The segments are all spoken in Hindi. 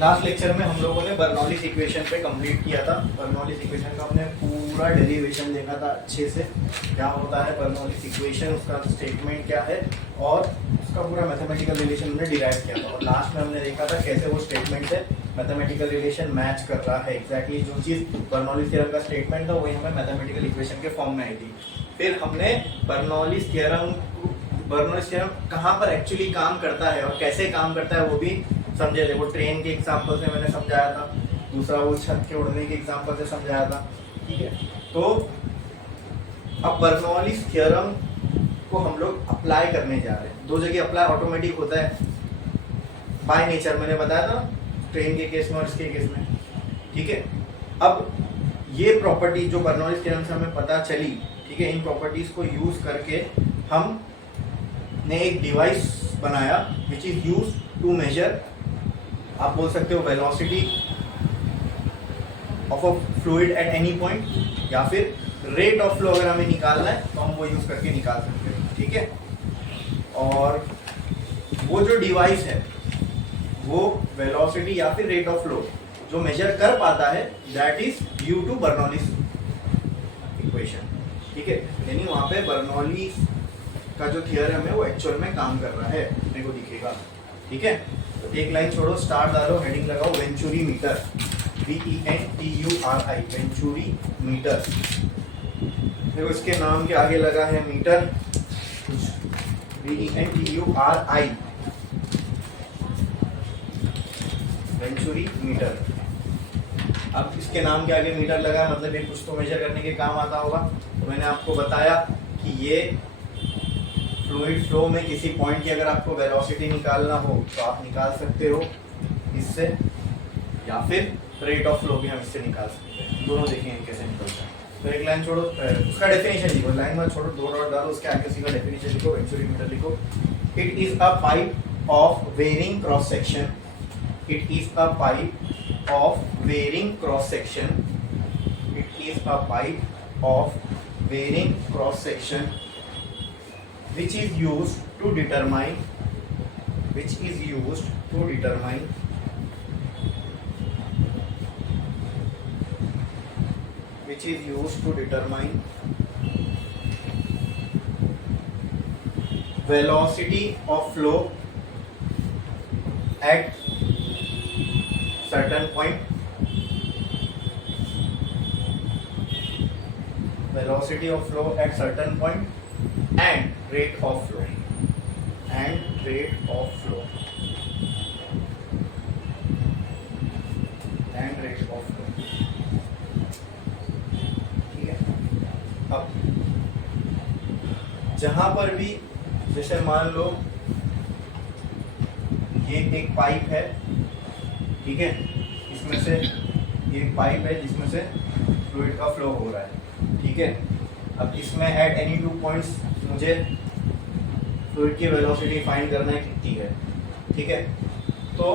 लास्ट लेक्चर में हम लोगों ने बर्नौलीज इक्वेशन पे कंप्लीट किया था। बर्नौलीज इक्वेशन का हमने पूरा डेरिवेशन देखा था अच्छे से, क्या होता है बर्नौलीज इक्वेशन, उसका स्टेटमेंट क्या है और उसका पूरा मैथमेटिकल रिलेशन हमने डिराइव किया था। और लास्ट में हमने देखा था कैसे वो स्टेटमेंट से मैथमेटिकल रिलेशन मैच कर रहा है। एग्जैक्टली जो चीज़ बर्नौलीज थ्योरम का स्टेटमेंट था वही हमें मैथमेटिकल इक्वेशन के फॉर्म में आई थी। फिर हमने बर्नौलीज थ्योरम कहाँ पर एक्चुअली काम करता है और कैसे काम करता है वो भी समझे थे। वो ट्रेन के एग्जाम्पल से मैंने समझाया था, दूसरा वो छत के उड़ने के एग्जाम्पल से समझाया था। ठीक है, तो अब बर्नौलीज थ्योरम को हम लोग अप्लाई करने जा रहे हैं। दो जगह अप्लाई ऑटोमेटिक होता है बाय नेचर, मैंने बताया था ट्रेन के केस में और इसके केस में। ठीक है, अब ये प्रॉपर्टी जो बर्नौलीज थ्योरम से हमें पता चली, ठीक है, इन प्रॉपर्टीज को यूज करके हम ने एक डिवाइस बनाया which is use to measure, आप बोल सकते हो velocity of a fluid at any point, या फिर रेट ऑफ फ्लो अगर हमें निकालना है तो हम वो यूज करके निकाल सकते हैं। ठीक है, और वो जो डिवाइस है वो वेलोसिटी या फिर रेट ऑफ फ्लो जो मेजर कर पाता है that is due to Bernoulli's equation. ठीक है, यानी वहां पे बर्नौलीज का जो थियरम है वो एक्चुअल में काम कर रहा है, अपने को दिखेगा। ठीक है, तो एक लाइन छोड़ो, स्टार डालो, हेडिंग लगाओ venturi meter, VENTURI, venturi meter. देखो इसके नाम के आगे लगा है मीटर, VENTURI, वेंचुरी मीटर। अब इसके नाम के आगे मीटर लगा मतलब ये कुछ तो मेजर करने के काम आता होगा। तो मैंने आपको बताया कि ये फ्लूइड फ्लो में किसी पॉइंट की अगर आपको वेलोसिटी निकालना हो तो आप निकाल सकते हो इससे, या फिर रेट ऑफ फ्लो भी हम इससे निकाल सकते हैं। दोनों देखेंगे कैसे निकलता है। तो एक लाइन छोड़ो, उसका डेफिनेशन लिखो, लाइन में छोड़ो, दो डॉट डालो, उसके आगे सीधा डेफिनेशन लिखो, वेंचुरी मीटर लिखो। It is a pipe of varying cross section, it is a pipe of varying cross section, it is a pipe of varying cross section which is used to determine which is used to determine which is used to determine velocity of flow at certain point, velocity of flow at certain point and rate of flow, and rate of flow, and rate of flow। ठीक है, अब जहां पर भी जैसे मान लो ये एक पाइप है, ठीक है, इसमें से ये एक पाइप है जिसमें से फ्लूइड का फ्लो हो रहा है। ठीक है, अब इसमें एट एनी 2 पॉइंट्स मुझे फ्लूइड की वेलोसिटी फाइंड करना है कितनी है। ठीक है, तो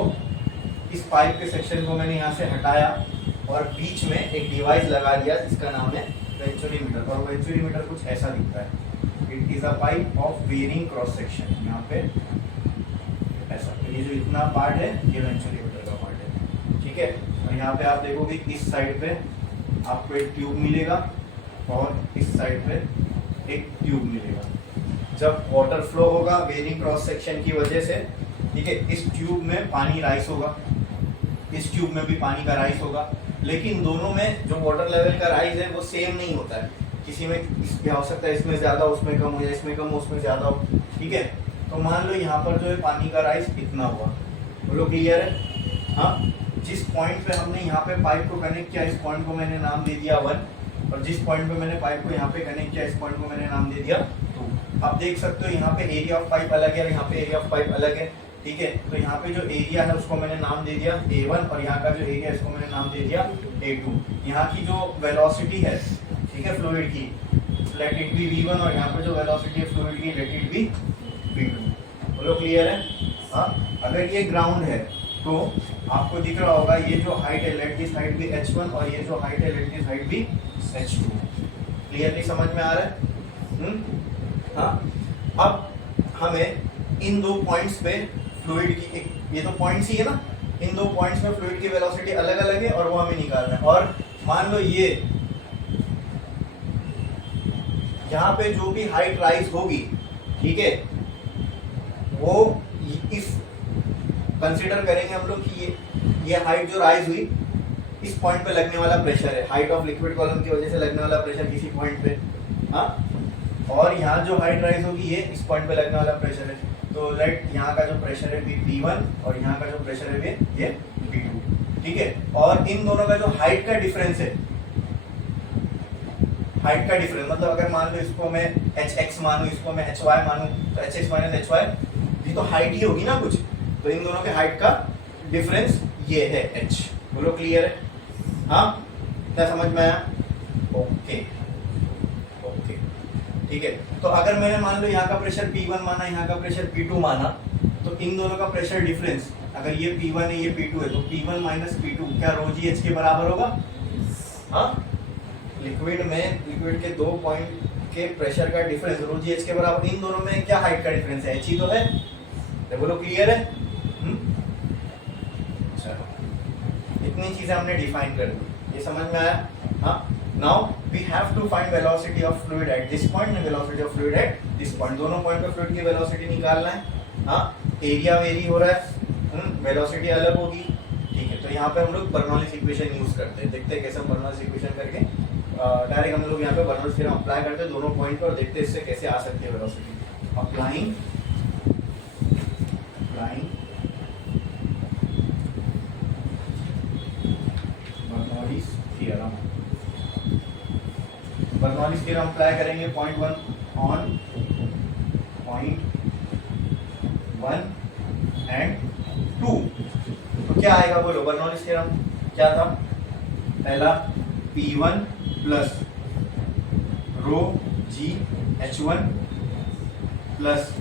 इस पाइप के सेक्शन को मैंने यहाँ से हटाया और बीच में एक डिवाइस लगा दिया जिसका नाम है वेंचुरी मीटर। और वेंचुरी मीटर कुछ ऐसा दिखता है, it is a pipe of varying cross section. यहाँ पे ऐसा, तो ये जो इतना पार्ट है ये वेंचुरी मीटर का पार्ट है। ठीक है, और यहाँ पे आप देखोगे इस साइड पे आपको एक ट्यूब मिलेगा और इस साइड पे एक ट्यूब मिलेगा। जब वाटर फ्लो होगा वेरिंग क्रॉस सेक्शन की वजह से, ठीक है, इस ट्यूब में पानी राइस होगा, इस ट्यूब में भी पानी का राइस होगा, लेकिन दोनों में जो वाटर लेवल का राइस है वो सेम नहीं होता है। किसी में क्या हो सकता है इसमें ज्यादा उसमें कम हो जाए, इसमें कम हो उसमें ज्यादा हो। ठीक है, तो मान लो यहाँ पर जो है पानी का राइस इतना हुआ, बोलो क्लियर है? हाँ, जिस पॉइंट पे हमने यहाँ पे पाइप को कनेक्ट किया इस पॉइंट को मैंने नाम दे दिया 1, और जिस पॉइंट पे मैंने पाइप को यहाँ पे कनेक्ट किया इस पॉइंट को मैंने नाम दे दिया 2। आप देख सकते हो यहाँ पे एरिया ऑफ पाइप अलग है और यहाँ पे एरिया ऑफ पाइप अलग है। ठीक है, तो यहाँ पे जो एरिया है उसको मैंने नाम दे दिया A1 और यहाँ का जो एरिया है इसको मैंने नाम दे दिया A2। यहाँ की जो वेलोसिटी है, ठीक है, फ्लूइड की, लेट इट बी V1, और यहाँ पे जो वेलोसिटी है फ्लूइड की लेट इट बी V2। बोलो क्लियर है? हाँ, अगर ये ग्राउंड है तो आपको दिख रहा होगा ये जो हाइट है लेट दिस हाइट भी H1 और ये जो हाइट है लेट दिस हाइट भी H2। क्लियरली समझ में आ रहा है? हाँ, अब हमें इन दो पॉइंट्स पे फ्लूइड की एक, ये तो पॉइंट्स ही है ना, इन दो पॉइंट्स में फ्लूइड की वेलोसिटी अलग अलग है और वो हमें निकालना है। और मान लो ये यहाँ पे जो भी हाइट राइज होगी, ठीक है, वो इस कंसीडर करेंगे हम लोग कि ये हाइट जो राइज हुई इस पॉइंट पे लगने वाला प्रेशर है, हाइट ऑफ लिक्विड कॉलम की वजह से लगने वाला प्रेशर किसी पॉइंट पे, हाँ, और यहाँ जो हाइट राइज होगी ये इस पॉइंट पे लगने वाला प्रेशर है। तो लेट यहाँ का जो प्रेशर है P1 और यहाँ का जो प्रेशर है ये P2, ठीक है। और इन दोनों का जो हाइट का डिफरेंस है, हाइट का डिफरेंस मतलब अगर मान लो इसको मैं hx मानूं, इसको मैं hy मानूं, तो hx माइनस hy ये तो हाइट ही होगी ना कुछ, तो इन दोनों के हाइट का डिफरेंस ये है h। बोलो क्लियर है? हाँ, क्या समझ में आया? ओके ओके, ठीक है। तो अगर मैंने मान लो यहाँ का प्रेशर P1 माना, यहाँ का प्रेशर P2 माना, तो इन दोनों का प्रेशर डिफरेंस अगर ये P1 है ये P2 है, तो P1 माइनस P2 क्या ρgh के बराबर होगा? हाँ, लिक्विड के दो पॉइंट के प्रेशर का डिफरेंस ρgh के बराबर। इन दोनों में क्या हाइट का डिफरेंस है? h ही तो है। तो बोलो क्लियर है? चलो, इतनी चीजें हमने डिफाइन कर दी, ये समझ में आया? हाँ, now we have to find velocity of fluid at this point and velocity of fluid at this point. दोनों पॉइंट पे फ्लूइड की वेलोसिटी निकालना है। हाँ, एरिया वेरी हो रहा है, वेलोसिटी अलग होगी, ठीक है। तो यहाँ पे हम लोग बर्नौलीज इक्वेशन यूज करते हैं। देखते हैं कैसे हम बर्नौलीज इक्वेशन करके डायरेक्ट हम लोग यहाँ पे बर्नौलीज थ्योरम अप्लाई करते हैं दोनों पॉइंट पर और देखते हैं इससे कैसे आ सकती है velocity. Applying Bernoulli's theorem. Bernoulli's theorem apply करेंगे पॉइंट 1 ऑन पॉइंट 1 एंड 2, तो क्या आएगा? बोलो, बर्नौलीज थ्योरम क्या था? पहला P1 plus rho g H1 plus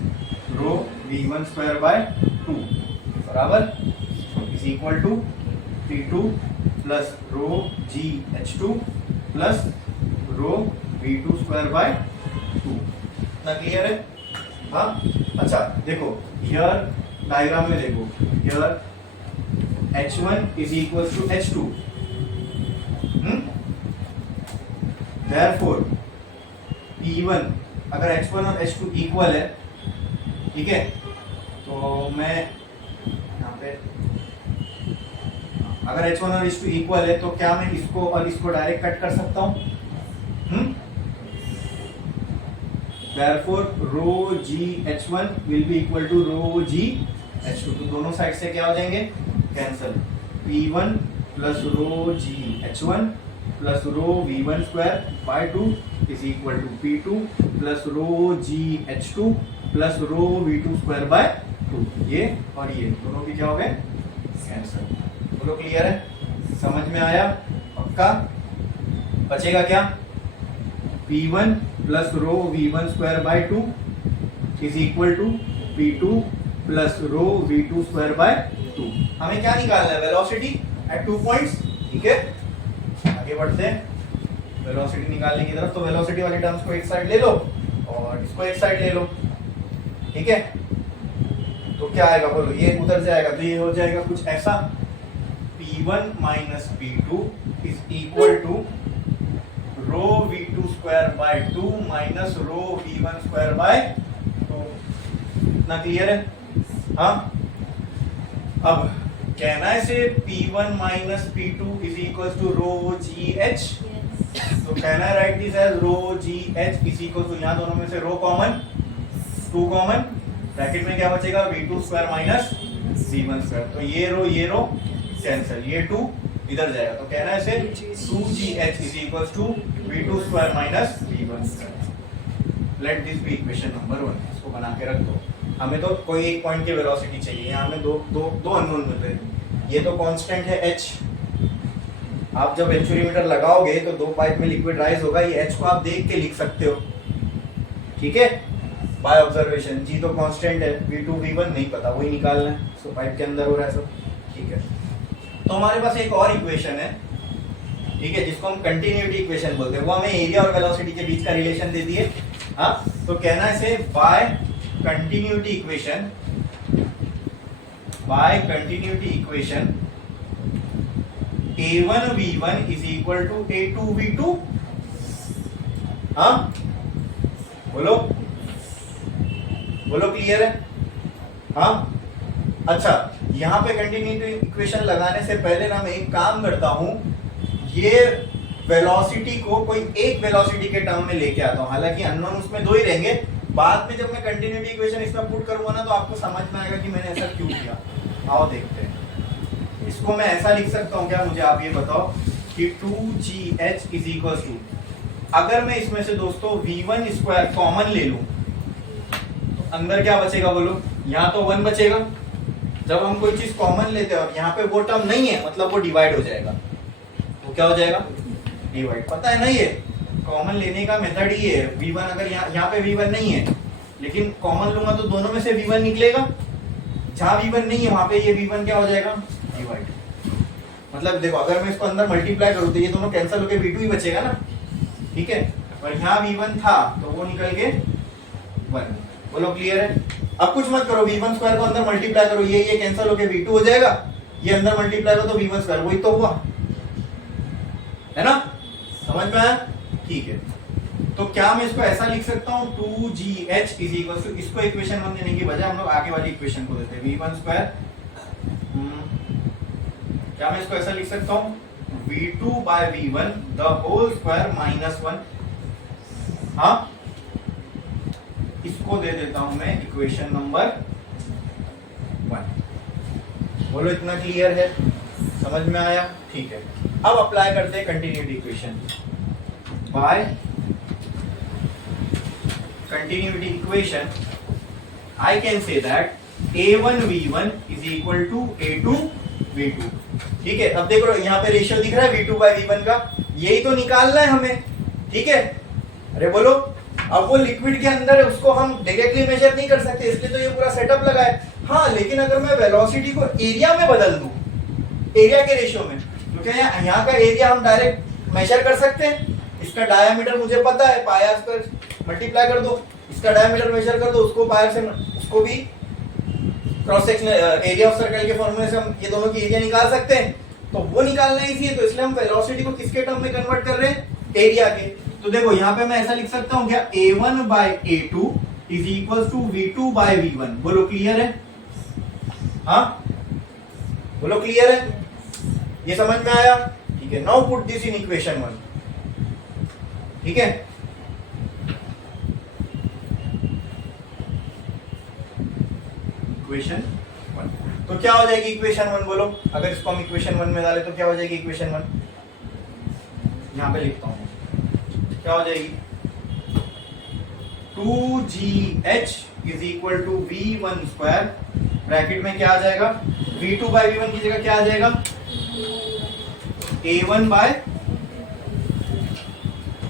rho V1 square by 2 बराबर is equal to P2 plus rho g H2 plus rho V2 square by 2। ना क्लियर है? हाँ, अच्छा देखो, हियर डायग्राम में देखो, here H1 is equal to H2, Therefore P1 अगर H1 और H2 इक्वल है, ठीक है, तो मैं यहाँ पे अगर H1 और H2 इक्वल है तो क्या मैं इसको और इसको डायरेक्ट कट कर सकता हूँ? Therefore rho g H1 will be equal to rho g H2, तो दोनों साइड से क्या हो जाएंगे? Cancel. P1 plus rho g H1 plus rho V1 square by 2 is equal to P2 plus rho g H2 plus rho V2 square by 2। ये और ये दोनों भी क्या हो गए? कैंसल। बोलो क्लियर है? समझ में आया? पक्का? बचेगा क्या? P1 plus rho V1 square by 2 is equal to P2 plus rho V2 square by 2। हमें क्या निकालना है? वेलोसिटी एट 2 पॉइंट्स, ठीक है। आगे बढ़ते हैं वेलोसिटी निकालने की तरफ। तो वेलोसिटी वाली टर्म्स को एक साइड ले लो और इसको एक साइड ले लो, ठीक है। तो क्या आएगा? बोलो, ये उधर जाएगा तो ये हो जाएगा कुछ ऐसा, P1 minus P2 is equal to rho V2 square by 2 minus rho V1 square by 2। इतना क्लियर है? हाँ, अब कहना है से P1 minus P2 is equal to rho g h, तो कहना है right this as rho g h is equal to, यहाँ दोनों में से रो कॉमन, 2 कॉमन, ब्रैकेट में क्या बचेगा? V2 square minus V1 square, तो ये रो कैंसिल, ये 2 इधर जाएगा, तो कहना है से 2GH is equal to V2 square minus V1 square. Let this be equation number 1, इसको बना के रख दो। हमें तो कोई एक पॉइंट की वेलोसिटी चाहिए, यहाँ हमें दो अननोन मिल रहे हैं। ये तो कांस्टेंट है h, आप जब एक्चुरीमीटर लगाओगे तो दो पाइप में लिक्विड राइज होगा, ये h को आप देख के लिख सकते हो, ठीक है, बाय ऑब्जर्वेशन। जी तो कांस्टेंट है, V2 V1 नहीं पता, वही निकालना है, सो पाइप के अंदर हो रहा है सब, ठीक है। तो हमारे पास एक और इक्वेशन है, ठीक है, जिसको हम कंटिन्यूटी इक्वेशन बोलते हैं। वो हमें एरिया और वेलोसिटी के बीच का रिलेशन देती है। हाँ, तो कहना है से by continuity equation by continuity equation A1V1 is equal to A2V2। हाँ बोलो बोलो, क्लियर है? हाँ अच्छा, यहां पे कंटिन्यूटी इक्वेशन लगाने से पहले ना मैं एक काम करता हूं, ये वेलोसिटी को कोई एक वेलोसिटी के टर्म में लेके आता हूं। हालांकि अननोन उसमें दो ही रहेंगे, बाद में जब मैं कंटिन्यूटी इक्वेशन इसमें पुट करूंगा ना तो आपको समझ में आएगा कि मैंने ऐसा क्यों किया। आओ देखते हैं। इसको मैं ऐसा लिख सकता हूं क्या, मुझे आप ये बताओ कि 2gh इज इक्वल टू, अगर मैं इसमें से दोस्तों v1 स्क्वायर कॉमन ले लूं तो अंदर क्या बचेगा बोलो? यहां तो 1 बचेगा। जब हम कोई चीज कॉमन लेते हैं और यहाँ पे वो टर्म नहीं है, मतलब वो डिवाइड हो जाएगा। वो क्या हो जाएगा? डिवाइड। पता है ना, ये कॉमन लेने का मेथड ही है। v1 अगर यहाँ पे v1 नहीं है, लेकिन कॉमन लूंगा तो दोनों में से v1 निकलेगा। जहां v1 नहीं है वहां पे ये v1 क्या हो जाएगा? डिवाइड। मतलब देखो, अगर मैं इसको अंदर मल्टीप्लाई करूं तो ये दोनों कैंसिल होकर v2 ही बचेगा ना, ठीक है। और यहाँ v1 था तो वो निकल के 1। बोलो क्लियर है? अब कुछ मत करो, v1 स्क्वायर को अंदर मल्टीप्लाई करो, ये कैंसिल होके v2 हो जाएगा। ये अंदर मल्टीप्लाई करो तो v1 स्क्वायर, वही तो हुआ है ना? समझ में आया? ठीक है। तो क्या मैं इसको ऐसा लिख सकता हूं 2gh इज इक्वल टू, इसको इक्वेशन 1 देने की बजाय हम लोग आगे वाली इक्वेशन को देते हैं v1 स्क्वायर। क्या मैं इसको ऐसा लिख सकता हूं v2 by v1 the whole square minus 1। हाँ, इसको दे देता हूं मैं इक्वेशन नंबर 1। बोलो इतना क्लियर है? समझ में आया? ठीक है। अब अप्लाई करते हैं continuity equation. By continuity equation I can say that a1v1 is equal to a2v2। ठीक है। अब देखो यहाँ पे रेशियो दिख रहा है v2 बाय v1 का, यही तो निकालना है हमें, ठीक है। अरे बोलो, अब वो लिक्विड के अंदर है, उसको हम डायरेक्टली मेजर नहीं कर सकते, इसलिए तो ये पूरा सेटअप लगा है। हाँ, लेकिन अगर मैं वेलोसिटी को एरिया में बदल दूं, एरिया के रेशियो में, तो क्या यहाँ का एरिया हम डायरेक्ट मेजर कर सकते हैं? इसका डायमीटर मुझे पता है, पाई आर स्क्वायर मल्टीप्लाई कर दो, इसका डायमीटर मेजर कर दो, उसको पाई आर से, उसको भी cross section area of circle के फॉर्मूले से हम ये दोनों की एरिया निकाल सकते हैं। तो वो निकालना इजी है, तो इसलिए हम वेलोसिटी को किसके टर्म में कन्वर्ट कर रहे हैं? एरिया के। तो देखो यहाँ पे मैं ऐसा लिख सकता हूँ क्या, a1 by a2 is equal to v2 by v1। बोलो क्लियर है? हाँ बोलो क्लियर है? ये समझ में आया? ठीक है। Now put this in equation 1। ठीक है। इक्वेशन 1 तो क्या हो जाएगी इक्वेशन 1? बोलो, अगर इसको हम इक्वेशन 1 में डालें तो क्या हो जाएगी इक्वेशन 1? यहां पे लिखता हूं, क्या हो जाएगी? 2gh is equal to v1 square, bracket में क्या आ जाएगा? v2 बाय v1 की जगह क्या आ जाएगा? a1 by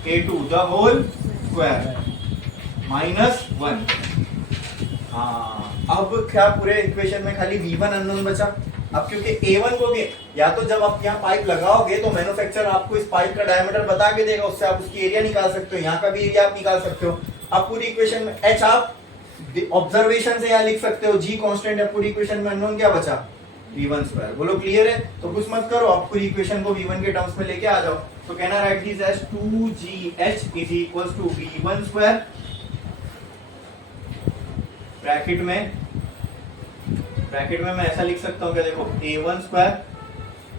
a2 the whole square minus 1। हाँ, अब क्या पूरे इक्वेशन में खाली v1 अननोन बचा। अब क्योंकि a1 को भी, या तो जब आप यहाँ पाइप लगाओगे तो मैन्युफैक्चरर आपको इस पाइप का डायमीटर बता के देगा, उससे आप उसकी एरिया निकाल सकते हो, यहाँ का भी एरिया आप निकाल सकते हो। अब पूरी इक्वेशन में h आप ऑब्जर्वेशन से यहाँ लिख सकते हो, g कांस्टेंट है, पूरी इक्वेशन में अननोन क्या बचा? v1 square. बोलो क्लियर है? तो कुछ मत करो, आप पूरी इक्वेशन को v1 के टर्म्स में लेके आ जाओ। तो कहना right this as 2gh is equal to v1 square, bracket में मैं ऐसा लिख सकता हूं क्या, देखो a1 square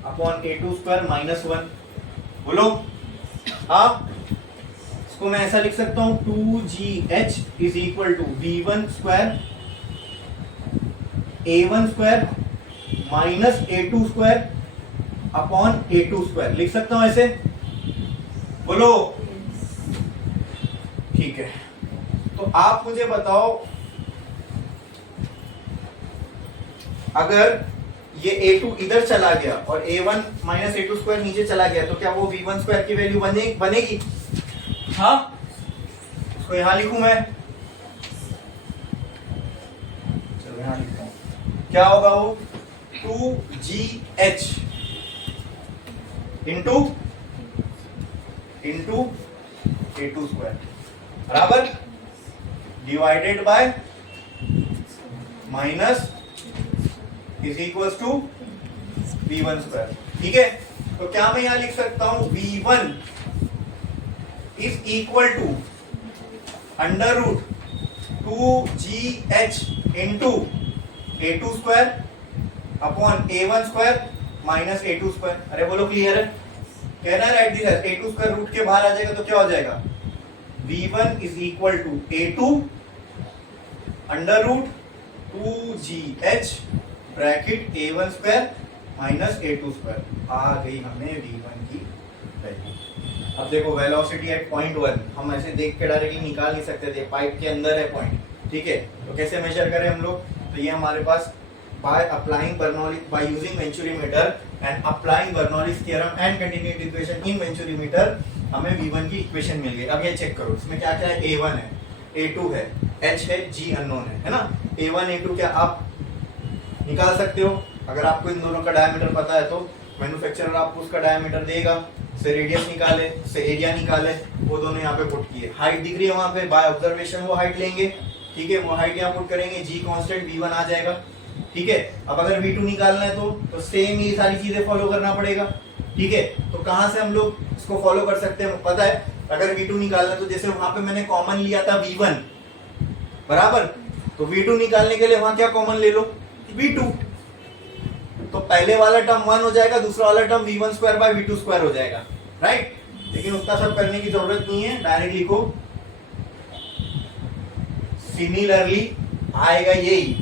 upon a2 square minus 1। बोलो हाँ, इसको मैं ऐसा लिख सकता हूं 2gh is equal to v1 square a1 square minus a2 square upon a2 square, लिख सकता हूं ऐसे? बोलो ठीक है। तो आप मुझे बताओ, अगर ये a2 इधर चला गया और a1 माइनस a2 स्क्वायर नीचे चला गया, तो क्या वो v1 स्क्वायर की वैल्यू बनेगी? हाँ, इसको यहां लिखूं मैं, चलो यहां लिखता हूं। क्या होगा वो? 2gh इंटू a2 स्क्वायर बराबर divided by minus is equal to v1 square. ठीक है, तो क्या मैं यहां लिख सकता हूं v1 is equal to under root 2gh into a2 square upon a1 square minus a2 square. अरे बोलो क्लियर है? कहना है right this as a2 square root के बाहर आ जाएगा तो क्या हो जाएगा v1 is equal to a2 under root 2gh bracket a1 square minus a2 square. आ गई हमें v1 की वैल्यू। अब देखो वेलोसिटी एट पॉइंट 1 हम ऐसे देख के डायरेक्टली निकाल नहीं सकते थे, पाइप के अंदर है पॉइंट। ठीक है, तो कैसे मेजर करें हम लोग? तो ये हमारे पास by applying Bernoulli by using Venturimeter and applying Bernoulli's theorem and continuity equation in Venturimeter हमें v1 की इक्वेशन मिल गई। अब ये चेक करो, इसमें क्या क्या है? a1 है, a2 है, h है, g अननोन है ना? a1 a2 क्या आप निकाल सकते हो? अगर आपको इन दोनों का डायमीटर पता है तो मैन्युफैक्चरर आपको उसका डायमीटर देगा, से रेडियस निकाले, से एरिया निकाले, वो दोनों यहाँ पे पुट किए। हाइट दिख रही है वहां पे, बाय ऑब्जर्वेशन वो हाइट लेंगे। ठीक है, वो हाइट यहाँ पुट करेंगे, g कांस्टेंट v1 आ जाएगा। ठीक है, अब अगर v2 निकालना है तो सेम ये सारी चीजें फॉलो करना पड़ेगा। ठीक है, तो कहां से हम लोग इसको फॉलो कर सकते हैं? पता है, अगर v2 निकालना है तो जैसे वहां पे मैंने कॉमन लिया था v1 बराबर, तो v2 निकालने के लिए वहां क्या कॉमन ले लो? v2। तो पहले वाला टर्म 1 हो जाएगा, दूसरा वाला term v1 square bye v2 square हो जाएगा, राइट? लेकिन उतना सब करने की जरूरत नहीं है, डायरेक्ट लिखो सिमिलरली आएगा, यही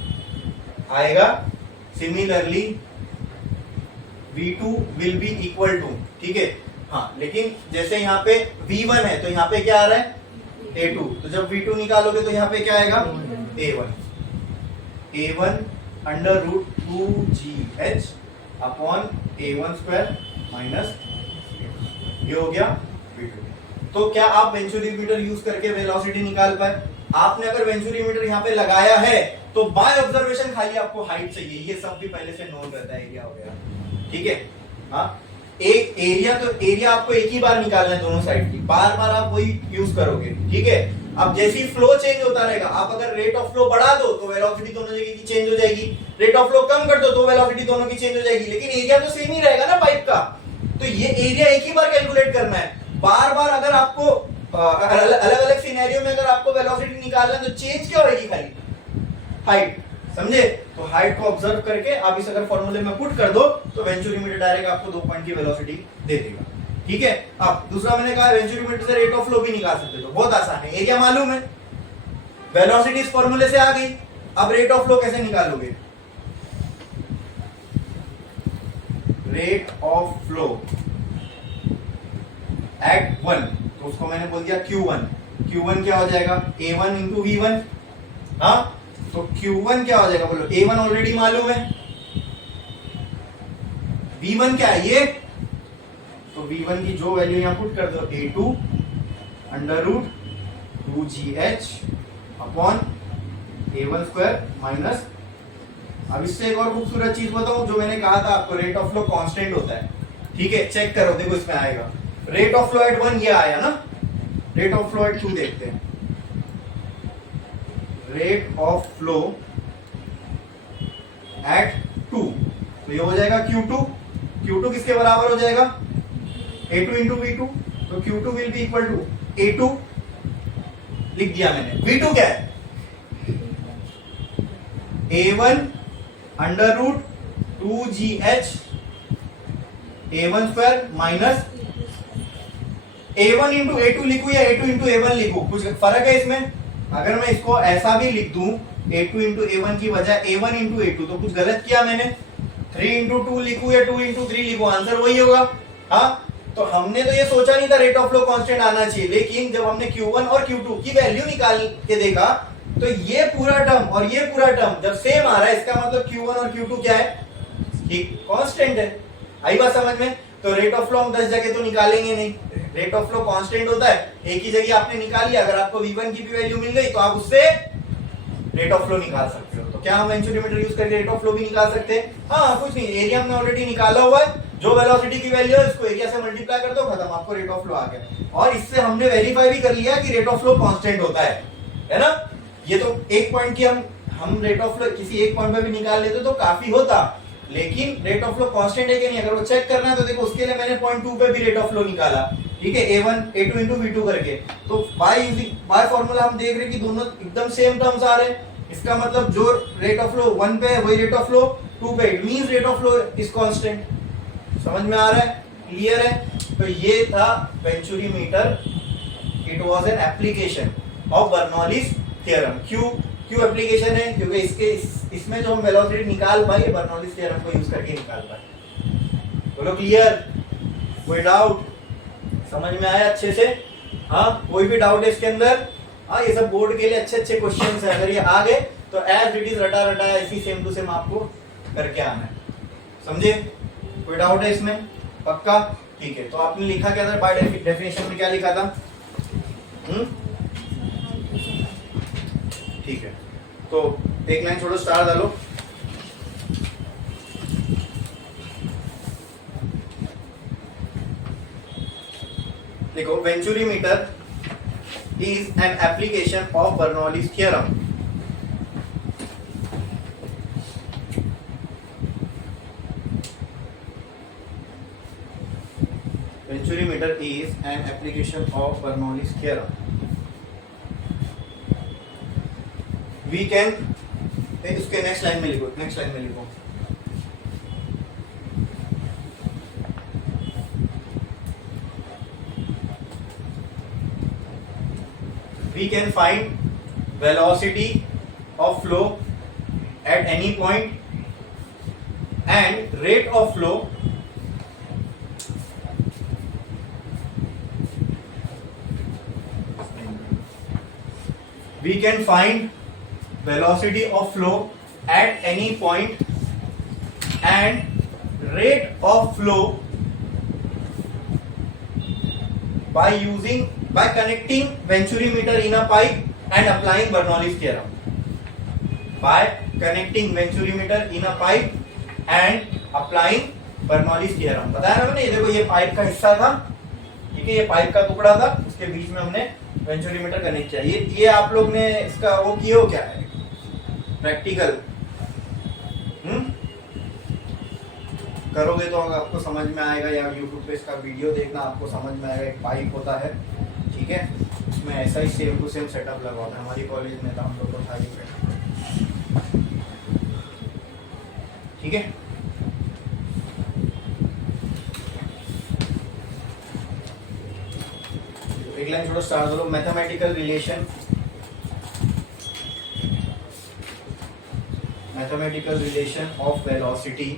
आएगा similarly v2 will be equal to. ठीक है, हाँ, लेकिन जैसे यहाँ पे v1 है तो यहाँ पे क्या आ रहा है? a2। तो जब v2 निकालोगे तो यहाँ पे क्या आएगा? a1 under root 2gh upon a1 square minus, ये हो गया v2। तो क्या आप वेंचुरीमीटर यूज करके वेलोसिटी निकाल पाए? आपने अगर वेंचुरीमीटर यहाँ पे लगाया है तो बाय ऑब्जर्वेशन खाली आपको हाइट चाहिए, ये सब भी पहले से नोन रहता है, एरिया हो गया। ठीक है, हाँ, एक एरिया, तो एरिया आपको एक ही बार निकालना है दोनों साइड की, बार बार आप वही यूज करोगे। ठीक है, अब जैसी फ्लो चेंज होता रहेगा, आप अगर रेट ऑफ फ्लो बढ़ा दो तो वेलोसिटी दोनों जगह की चेंज हो जाएगी, रेट ऑफ फ्लो कम कर दो तो वेलोसिटी दोनों की चेंज हो जाएगी, लेकिन एरिया तो सेम ही रहेगा ना पाइप का। तो ये एरिया एक ही बार कैलकुलेट करना है, बार बार अगर आपको अलग अलग सिनेरियो में अगर आपको वेलोसिटी निकालना है तो चेंज क्या होगी? खाली हाइट, समझे? तो हाइट को ऑब्जर्व करके आप इस अगर फॉर्मूले में पुट कर दो तो वेंचुरीमीटर डायरेक्ट आपको 2 पॉइंट की वेलोसिटी दे देगा। ठीक है, अब दूसरा मैंने कहा वेंचुरीमीटर से रेट ऑफ फ्लो भी निकाल सकते हो, बहुत आसान है, एरिया मालूम है, वेलोसिटी इस फॉर्मूले से आ गई। अब रेट ऑफ फ्लो कैसे निकालोगे? रेट ऑफ फ्लो एट 1, तो उसको मैंने बोल दिया q1। q1 क्या हो जाएगा? a1 into v1। हाँ, तो q1 क्या हो जाएगा? बोलो, a1 ऑलरेडी मालूम है, v1 क्या है? ये तो v1 की जो वैल्यू यहां पुट कर दो, a2 under root 2gh upon a1 square minus. अब इससे एक और खूबसूरत चीज बताऊं, जो मैंने कहा था आपको, रेट ऑफ फ्लो कांस्टेंट होता है। ठीक है, चेक करो, देखो इसमें आएगा रेट ऑफ फ्लो एट 1, ये आया ना। रेट ऑफ फ्लो एट 2 देखते हैं, रेट ऑफ फ्लो एट 2, तो ये हो जाएगा q2। q2 किसके बराबर हो जाएगा? a2 इंटू v2, तो q2 will be equal to a2 लिख दिया मैंने। v2 क्या है? a1 under root 2gh a1 square minus a1 into a2 लिखूं या a2 इंटू a1 लिखूं, कुछ फर्क है इसमें? अगर मैं इसको ऐसा भी लिख दूं a2 इंटू a1 की बजाय a1 इंटू a2, तो कुछ गलत किया मैंने? 3 इंटू 2 लिखूं या 2 इंटू 3 लिखूं, आंसर वही होगा। हाँ, तो हमने तो ये सोचा नहीं था रेट ऑफ फ्लो कांस्टेंट आना चाहिए, लेकिन जब हमने q1 और q2 की वैल्यू निकाल के देखा तो ये पूरा टर्म और ये पूरा टर्म जब सेम आ रहा है, इसका मतलब q1 और q2 क्या है? कांस्टेंट है। आई बात समझ में? तो रेट ऑफ फ्लो हम 10 जगह तो निकालेंगे नहीं, रेट ऑफ फ्लो कांस्टेंट होता है, एक ही जगह आपने निकाल लिया। अगर आपको v1 की भी वैल्यू मिल गई तो आप उससे रेट ऑफ फ्लो निकाल सकते हो। तो क्या हम वेंचुरीमीटर यूज करके रेट ऑफ फ्लो भी निकाल सकते हैं? हाँ, कुछ नहीं, एरिया हमने ऑलरेडी निकाला हुआ है, जो वेलोसिटी की वैल्यू है उसको एरिया से मल्टीप्लाई कर दो, खत्म, आपको रेट ऑफ फ्लो आ गया। और इससे हमने वेरीफाई भी कर लिया कि रेट ऑफ फ्लो कांस्टेंट होता है ना। ये तो एक पॉइंट की हम रेट ऑफ फ्लो किसी एक पॉइंट पे भी निकाल लेते तो काफी होता, लेकिन रेट ऑफ फ्लो कांस्टेंट है कि नहीं, अगर वो चेक करना है तो देखो उसके लिए मैंने पॉइंट 2 पे भी रेट ऑफ फ्लो निकाला, ठीक है, A1 A2 into V2 करके। तो बाय फॉर्मूला हम देख रहे हैं कि दोनों एकदम सेम टर्म्स आ रहे हैं, इसका मतलब जो रेट ऑफ फ्लो 1 पे है वही रेट ऑफ फ्लो 2 पे, it means rate of flow is constant. समझ में आ रहा है, क्लियर है? तो ये था venturi meter, it was an application of Bernoulli's theorem. क्यों एप्लीकेशन है? क्योंकि इसमें जो हम वेलोसिटी निकाल पाए बर्नौलीज थ्योरम को यूज करके निकाल पाए। बोलो क्लियर? कोई डाउट? समझ में आया अच्छे से? हाँ, कोई भी डाउट है इसके अंदर? हाँ, ये सब बोर्ड के लिए अच्छे अच्छे क्वेश्चन है, अगर ये आ गए तो एज इट इज रटा रटा ऐसी सेम टू सेम आपको करके आना है। समझे? कोई डाउट है इसमें? पक्का? ठीक है, तो आपने लिखा क्या था बाय डेफिनेशन में, क्या लिखा था? ठीक है, तो एक लाइन छोड़ो, स्टार डालो। देखो, venturi meter is an application of Bernoulli's theorem. Venturi meter is an application of Bernoulli's theorem. We can इसके नेक्स्ट लाइन में लिखो, नेक्स्ट लाइन में लिखो, we can find velocity of flow at any point and rate of flow we can find velocity of flow at any point and rate of flow by connecting Venturi meter in a pipe and applying Bernoulli's theorem. By connecting Venturi meter in a pipe and applying Bernoulli's theorem. बताया ना मैंने, ये देखो ये पाइप का हिस्सा था, ठीक है, ये पाइप का टुकड़ा था, उसके बीच में हमने वेंचुरी मीटर कनेक्ट किया। ये आप लोग ने इसका वो किया हो क्या है, प्रैक्टिकल? करोगे तो आपको समझ में आएगा, या यूट्यूब पे इसका वीडियो देखना, आपको समझ में आएगा। एक पाइप होता है, ठीक है, उसमें ऐसा ही सेम टू सेम सेटअप लगा होता है, हमारी कॉलेज में था, हम लोग को था ये, ठीक है। एक लाइन थोड़ा स्टार्ट करो, mathematical relation of velocity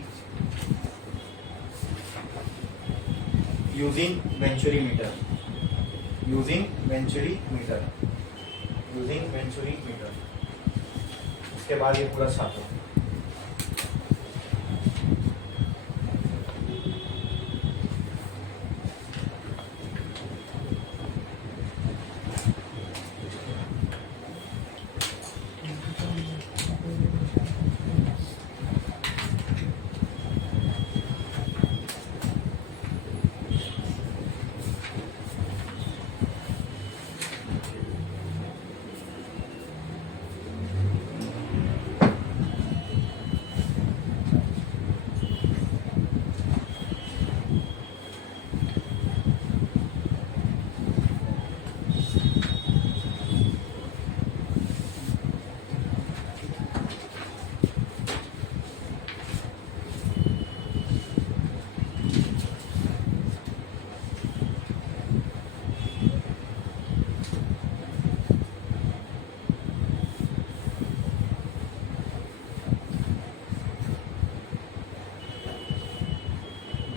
using venturi meter, इसके बाद ये पूरा छापो।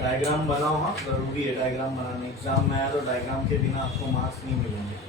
डायग्राम बनाओ, हाँ जरूरी है डायग्राम बनाना, एग्जाम में आया तो डायग्राम के बिना आपको मार्क्स नहीं मिलेंगे।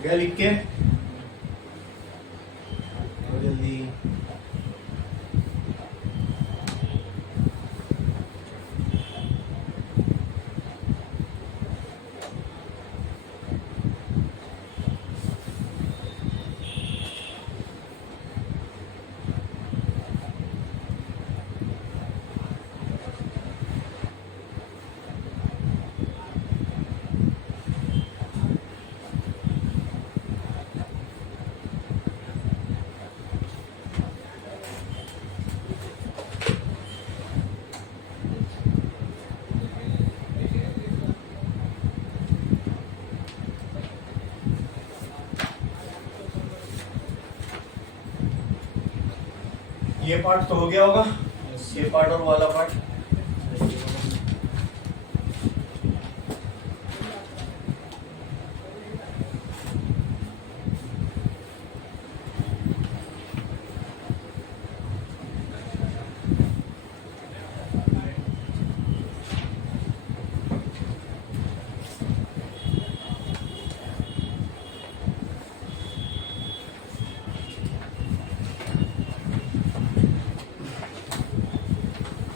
हो गया लिख के? तो जल्दी। ये पार्ट तो हो गया होगा, ये पार्ट और वाला पार्ट।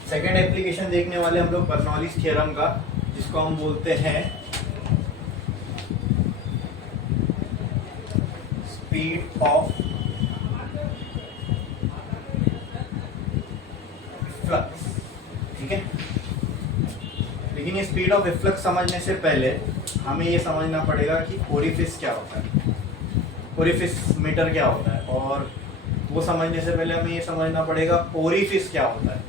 सेकेंड एप्लीकेशन देखने वाले हम लोग बर्नौलीज थ्योरम का, जिसको हम बोलते हैं स्पीड ऑफ फ्लक्स। ठीक है, लेकिन ये स्पीड ऑफ फ्लक्स समझने से पहले हमें ये समझना पड़ेगा कि ओरिफिस क्या होता है, ओरिफिस मीटर क्या होता है, और वो समझने से पहले हमें ये समझना पड़ेगा ओरिफिस क्या होता है।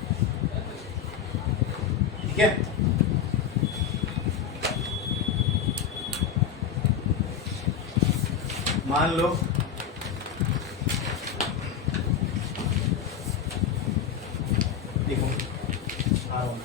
ठीक है, मान लो देखो आ रहा हूं।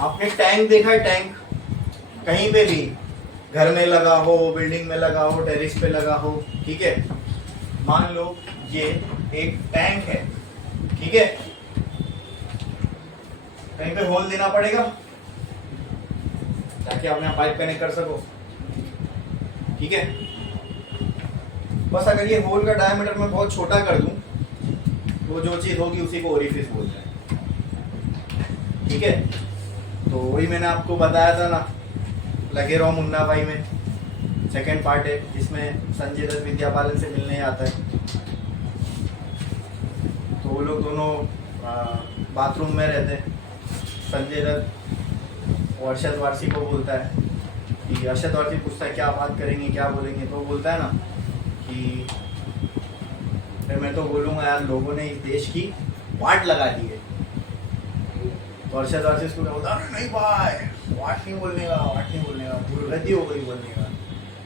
आपने टैंक देखा है? टैंक कहीं पे भी, घर में लगा हो, बिल्डिंग में लगा हो, टेरेस पे लगा हो। ठीक है, मान लो ये एक टैंक है। ठीक है, कहीं पे होल देना पड़ेगा ताकि आप यहाँ पाइप कनेक्ट कर सको। ठीक है, बस अगर ये होल का डायमीटर मैं बहुत छोटा कर दूं तो जो चीज होगी उसी को ओरिफिस बोलते हैं। ठीक है, तो वही मैंने आपको बताया था ना, लगे रहो मुन्ना भाई में सेकंड पार्ट है, जिसमें संजय दत्त विद्या बालन से मिलने आता है। तो वो लोग दोनों बाथरूम में रहते हैं। संजय दत्त अरशद वारसी को बोलता है कि, अरशद वारसी पूछता है क्या बात करेंगे, क्या बोलेंगे, तो वो बोलता है ना कि मैं तो बोलूँगा यार लोगों ने इस देश की वाट लगा दी है। तो अरशद वारसी इसको क्या बोलता है, अरे नहीं भाई वाट नहीं बोलने का, वाट नहीं बोलने का, दुर्गति हो गई बोलने का।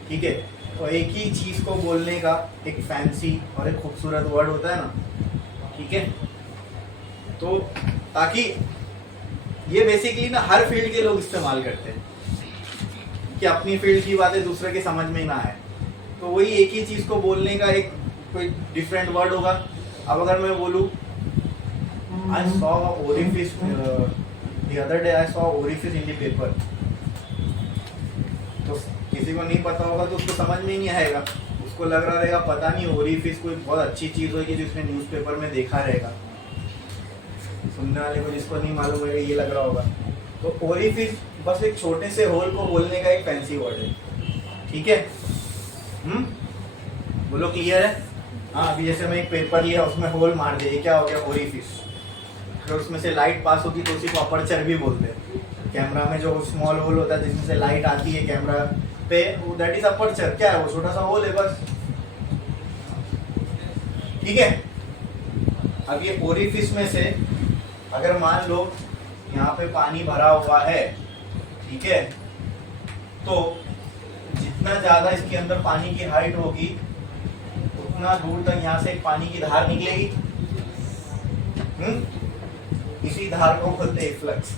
ठीक है, तो एक ही चीज़ को बोलने का एक फैंसी और एक खूबसूरत वर्ड होता है ना। ठीक है, तो ताकि ये बेसिकली ना हर फील्ड के लोग इस्तेमाल करते हैं कि अपनी फील्ड की बातें दूसरे के समझ में ना आए। तो वही एक ही चीज़ को बोलने का एक कोई डिफरेंट वर्ड होगा। अब अगर मैं बोलूँ I saw orifice the other day, I saw orifice in the paper, तो किसी को नहीं पता होगा तो उसको समझ में ही नहीं आएगा, उसको लग रहा रहेगा पता नहीं ओरिफिस कोई बहुत अच्छी चीज़ होगी जो उसने न्यूज़पेपर में देखा रहेगा। सुनने वाले को जिसको नहीं मालूम होगा ये लग रहा होगा। तो ओरिफिस बस एक छोटे से होल को बोलने का एक फैंसी वर्ड है। ठीक है, बोलो क्लियर है? हाँ, अभी जैसे मैं एक पेपर लिया उसमें होल मार दिया, ये क्या हो गया? ओरिफिस। अगर उसमें से लाइट पास होगी तो उसी को अपर्चर भी बोलते हैं। कैमरा में जो स्मॉल होल होता है जिसमें से लाइट आती है कैमरा पे, वो दैट इज अपर्चर। क्या है वो? छोटा सा होल है बस। ठीक है, अब ये ओरिफिस में से अगर मान लो यहाँ पे पानी भरा हुआ है, ठीक है, तो जितना ज्यादा इसके अंदर पानी की हाइट होगी इतना दूर तक यहाँ से एक पानी की धार निकलेगी, इसी धार को बोलते हैं फ्लक्स।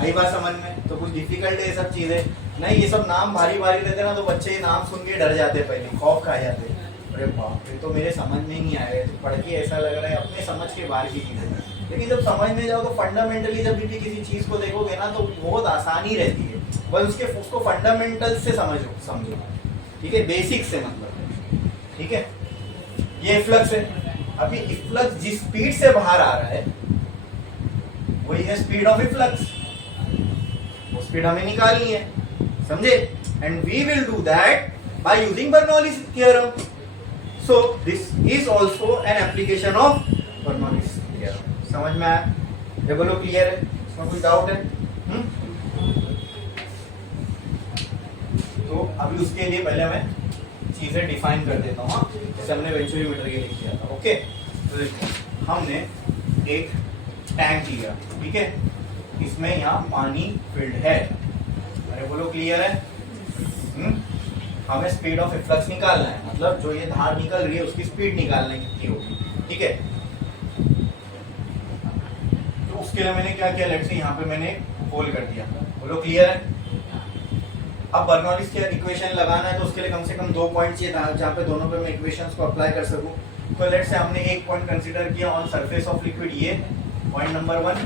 आई बात समझ में? तो कुछ डिफिकल्ट है ये सब चीजें नहीं, ये सब नाम भारी भारी रहते ना तो बच्चे नाम सुन के डर जाते, पहले खौफ खा जाते, अरे बाप रे तो मेरे समझ में नहीं आएगा, तो पढ़ के ऐसा लग रहा है अपने समझ के बाहर की चीजें। लेकिन जब समझ में जाओ तो फंडामेंटली जब भी किसी चीज को देखोगे ना तो बहुत आसानी रहती है, बस उसको फंडामेंटल से समझो, ठीक है, बेसिक से मतलब, ठीक है। ये फ्लक्स है, अभी फ्लक्स जिस स्पीड से बाहर आ रहा है वही है स्पीड ऑफ फ्लक्स, वो स्पीड हमें निकालनी है, समझे? And we will do that by using Bernoulli's theorem. So this is also an application of Bernoulli's theorem. समझ में आया? ये बोलो क्लियर है? इसमें कोई डाउट है? तो अभी उसके लिए पहले मैं चीजें डिफाइन कर देता हूँ, जैसे हमने वेंचुरीमीटर के लिख दिया था। ओके, तो देखो हमने एक टैंक लिया, ठीक है, इसमें यहाँ पानी फिल्ड है, अरे बोलो क्लियर है? हमें स्पीड ऑफ फ्लक्स निकालना है, मतलब जो ये धार निकल रही है उसकी स्पीड निकालना है कितनी होगी, ठीक है। तो उसके लिए मैंने क्या किया, लेट्स से यहाँ पे मैंने होल कर दिया, बोलो क्लियर है? अब बर्नौलीज के इक्वेशन लगाना है तो उसके लिए कम से कम 2 पॉइंट चाहिए जहाँ पे दोनों पे मैं इक्वेशंस को अप्लाई कर सकूं। तो लेट्स से हमने एक पॉइंट कंसीडर किया ऑन सरफेस ऑफ लिक्विड, ये पॉइंट नंबर 1,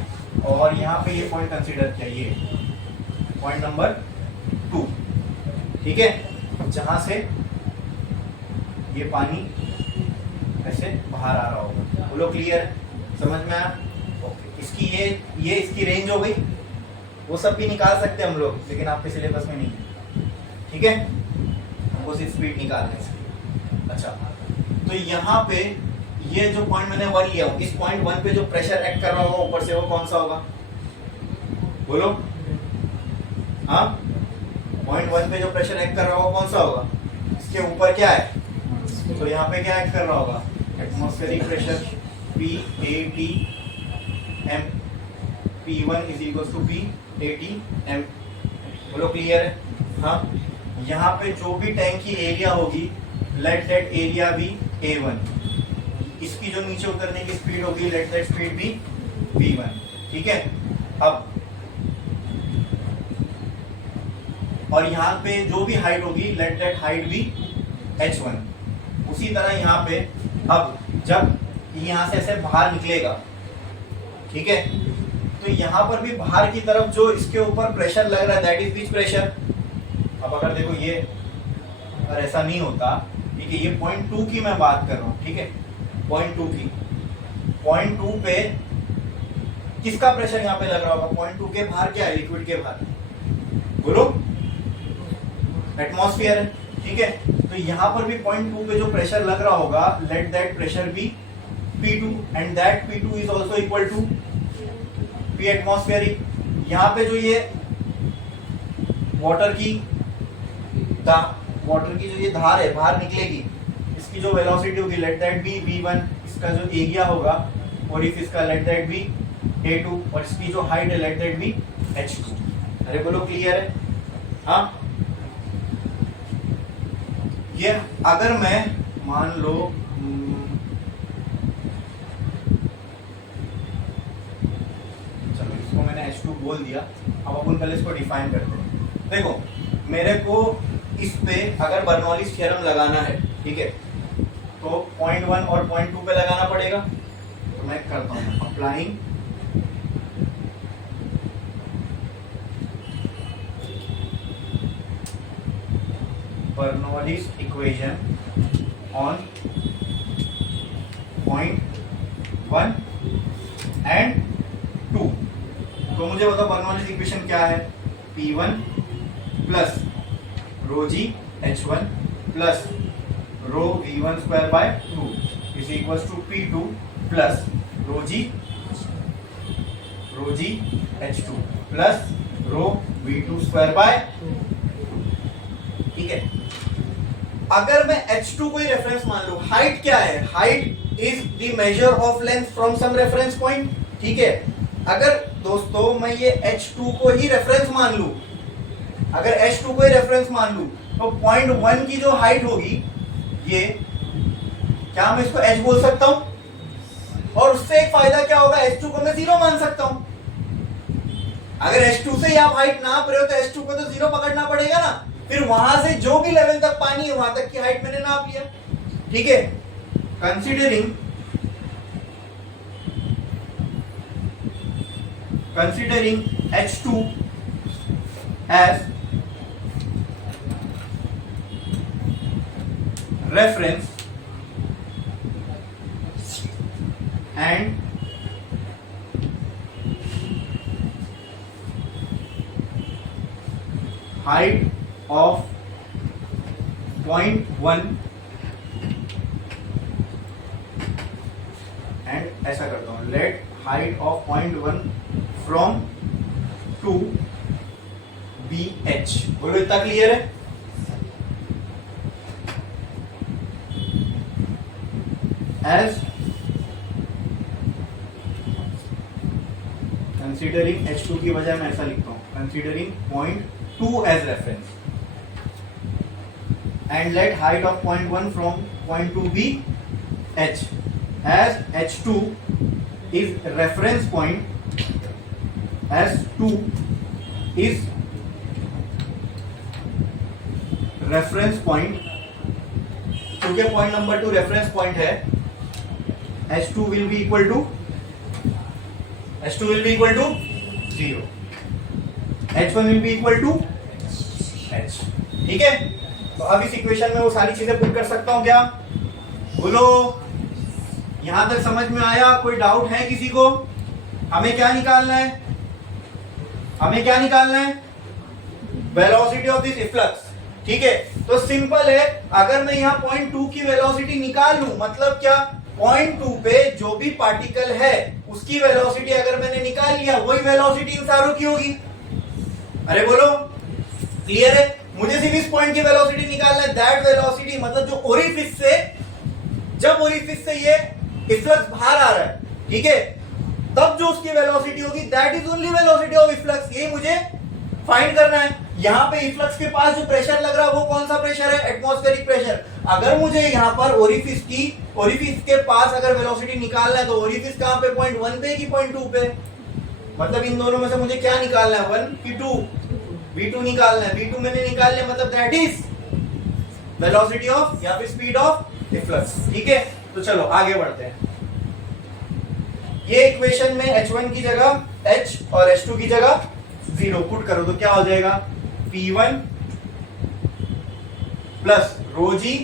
और यहाँ पे ये पॉइंट कंसीडर किया, ये पॉइंट नंबर 2, ठीक है, जहां से ये पानी ऐसे बाहर आ रहा होगा। बोलो क्लियर है? समझ में आया? ओके, इसकी ये इसकी रेंज हो गई, वो सब भी निकाल सकते हैं हम लोग, लेकिन आपके सिलेबस में नहीं है, ठीक है, हमको सिर्फ स्पीड निकालने से। अच्छा, तो यहाँ पे ये जो पॉइंट मैंने 1 लिया हूँ, इस पॉइंट 1 पे जो प्रेशर एक्ट कर रहा होगा ऊपर से, वो कौन सा होगा? बोलो, हाँ, पॉइंट 1 पे जो प्रेशर एक्ट कर रहा होगा कौन सा होगा? इसके ऊपर क्या है? तो यहाँ पे क्या एक्ट कर रहा होगा? Atmospheric pressure PATM, P1 is equal to PATM। बोलो क्लियर है? हाँ, यहाँ पे जो भी टैंक की एरिया होगी, let that area B A1, इसकी जो नीचे उतरने की स्पीड होगी, let that speed B V1, ठीक है। अब और यहाँ पे जो भी हाइट होगी, let that height B H1। उसी तरह यहाँ पे अब जब यहाँ से ऐसे बाहर निकलेगा, ठीक है, तो यहाँ पर भी बाहर की तरफ जो इसके ऊपर प्रेशर लग रहा है, दैट इज विच प्रेशर? अब अगर देखो ये अगर ऐसा नहीं होता, ठीक है, ये पॉइंट 2 की मैं बात कर रहा हूँ, ठीक है, पॉइंट 2 की, पॉइंट 2 पे किसका प्रेशर यहाँ पे लग रहा होगा? पॉइंट 2 के बाहर क्या है? लिक्विड के बाहर, बोलो, एटमॉस्फेयर है, ठीक है। तो यहाँ पर भी पॉइंट 2 पे जो प्रेशर लग रहा होगा, let that pressure be P2, and that P2 is also equal to P atmospheric. यहाँ पे जो ये वाटर की जो ये धार है बाहर निकलेगी, इसकी जो वेलोसिटी होगी, लेट दैट बी V1, इसका जो एरिया होगा, और इफ इसका लेट दैट बी A2, और इसकी जो हाइट है लेट दैट बी H2। अरे बोलो क्लियर है? हाँ, ये अगर मैं मान लो चलो इसको मैंने H2 बोल दिया, अब अपन पहले इसको डिफाइन करते हैं। देखो मेरे को इस पे अगर बर्नौलीज थ्योरम लगाना है, ठीक है, तो पॉइंट 1 और पॉइंट 2 पे लगाना पड़ेगा, तो मैं करता हूँ applying Bernoulli's equation on point 1 and 2। तो मुझे बताओ Bernoulli's equation क्या है? P1 plus rho g H1 plus rho V1 square by 2 is equal to P2 plus rho g H2 plus rho V2 square by 2, ठीक है। अगर मैं H2 को ही रेफरेंस मान लूं, हाइट क्या है? Height is the measure of length from some reference point, ठीक है। अगर दोस्तों मैं ये H2 को ही रेफरेंस मान लूं, अगर H2 को ही रेफरेंस मान लूं, तो पॉइंट 1 की जो हाइट होगी, ये, क्या मैं इसको H बोल सकता हूं? और उससे एक फायदा क्या होगा, H2 को मैं 0 मान सकता हूं। अगर H2 से ही आप हाइट नाप रहे हो तो H2 को तो 0 पकड़ना पड़ेगा ना, फिर वहां से जो भी लेवल तक पानी है वहां तक की हाइट मैंने नाप लिया। ठीक है, considering H2 as reference and height of 0.1 and ऐसा करता हूँ, let height of 0.1 from 2 be h। बोलो इतना क्लियर है? As considering H2 की बजाय मैं ऐसा लिखता हूँ, considering 0.2 as reference and let height of 0.1 from 0.2 be h, as H2 is reference point, as 2 is reference point, क्योंकि पॉइंट नंबर 2 रेफरेंस पॉइंट है, H2 will be equal to 0, H1 will be equal to H। ठीक है, तो अब इस इक्वेशन में वो सारी चीजें पुट कर सकता हूं क्या? बोलो, यहां तक समझ में आया? कोई डाउट है किसी को? हमें क्या निकालना है? Velocity of this efflux. ठीक है, तो सिंपल है, अगर मैं यहाँ 0.2 की वेलोसिटी निकाल लूं, मतलब क्या, 0.2 पे जो भी पार्टिकल है उसकी वेलोसिटी अगर मैंने निकाल लिया, वही वेलोसिटी इन सारों की होगी। अरे बोलो, क्लियर है? मुझे सिर्फ इस पॉइंट की वेलोसिटी निकालना है, दैट वेलोसिटी, मतलब जो ओरिफिस से, जब ओरिफिस से ये इफ्लक्स बाहर आ रहा है, ठीक है, तब जो उसकी वेलोसिटी होगी, that is only velocity of efflux. ये मुझे फाइंड करना है। यहाँ पे इफ्लक्स के पास जो प्रेशर लग रहा है वो कौन सा प्रेशर है? Atmospheric pressure. अगर मुझे यहाँ पर ओरिफिस के पास अगर वेलोसिटी निकालना है, तो ओरिफिस कहाँ पे, 0.1 पे कि 0.2 पे? मतलब इन दोनों में से मुझे क्या निकालना है, 1 कि 2? V2 निकालना है। V2 मैंने निकाल लिया, मतलब दैट इज वेलोसिटी ऑफ या फिर स्पीड ऑफ इफ्लक्स। ठीक है, तो चलो आगे बढ़ते हैं। ये इक्वेशन में H1 की जगह H और H2 की जगह 0 पुट करो तो क्या हो जाएगा? P1 plus rho g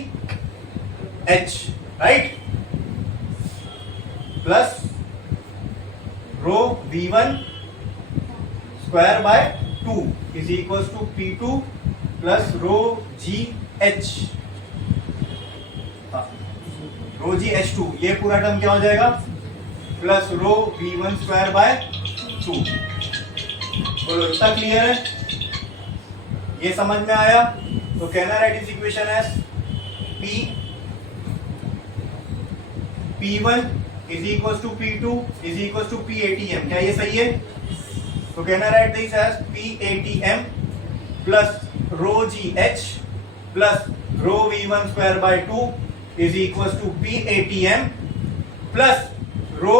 H, right, plus rho V1 square by 2 is equal to P2 plus rho g H, rho g H2, ये पूरा टर्म क्या हो जाएगा? Plus rho V1 square by 2। बोलो, इतना क्लियर है? ये समझ में आया? तो can I write this equation as P1 is equal to P2 is equal to PATM। क्या ये सही है? तो can I write this as PATM plus rho g H plus rho V1 square by 2 is equal to PATM plus rho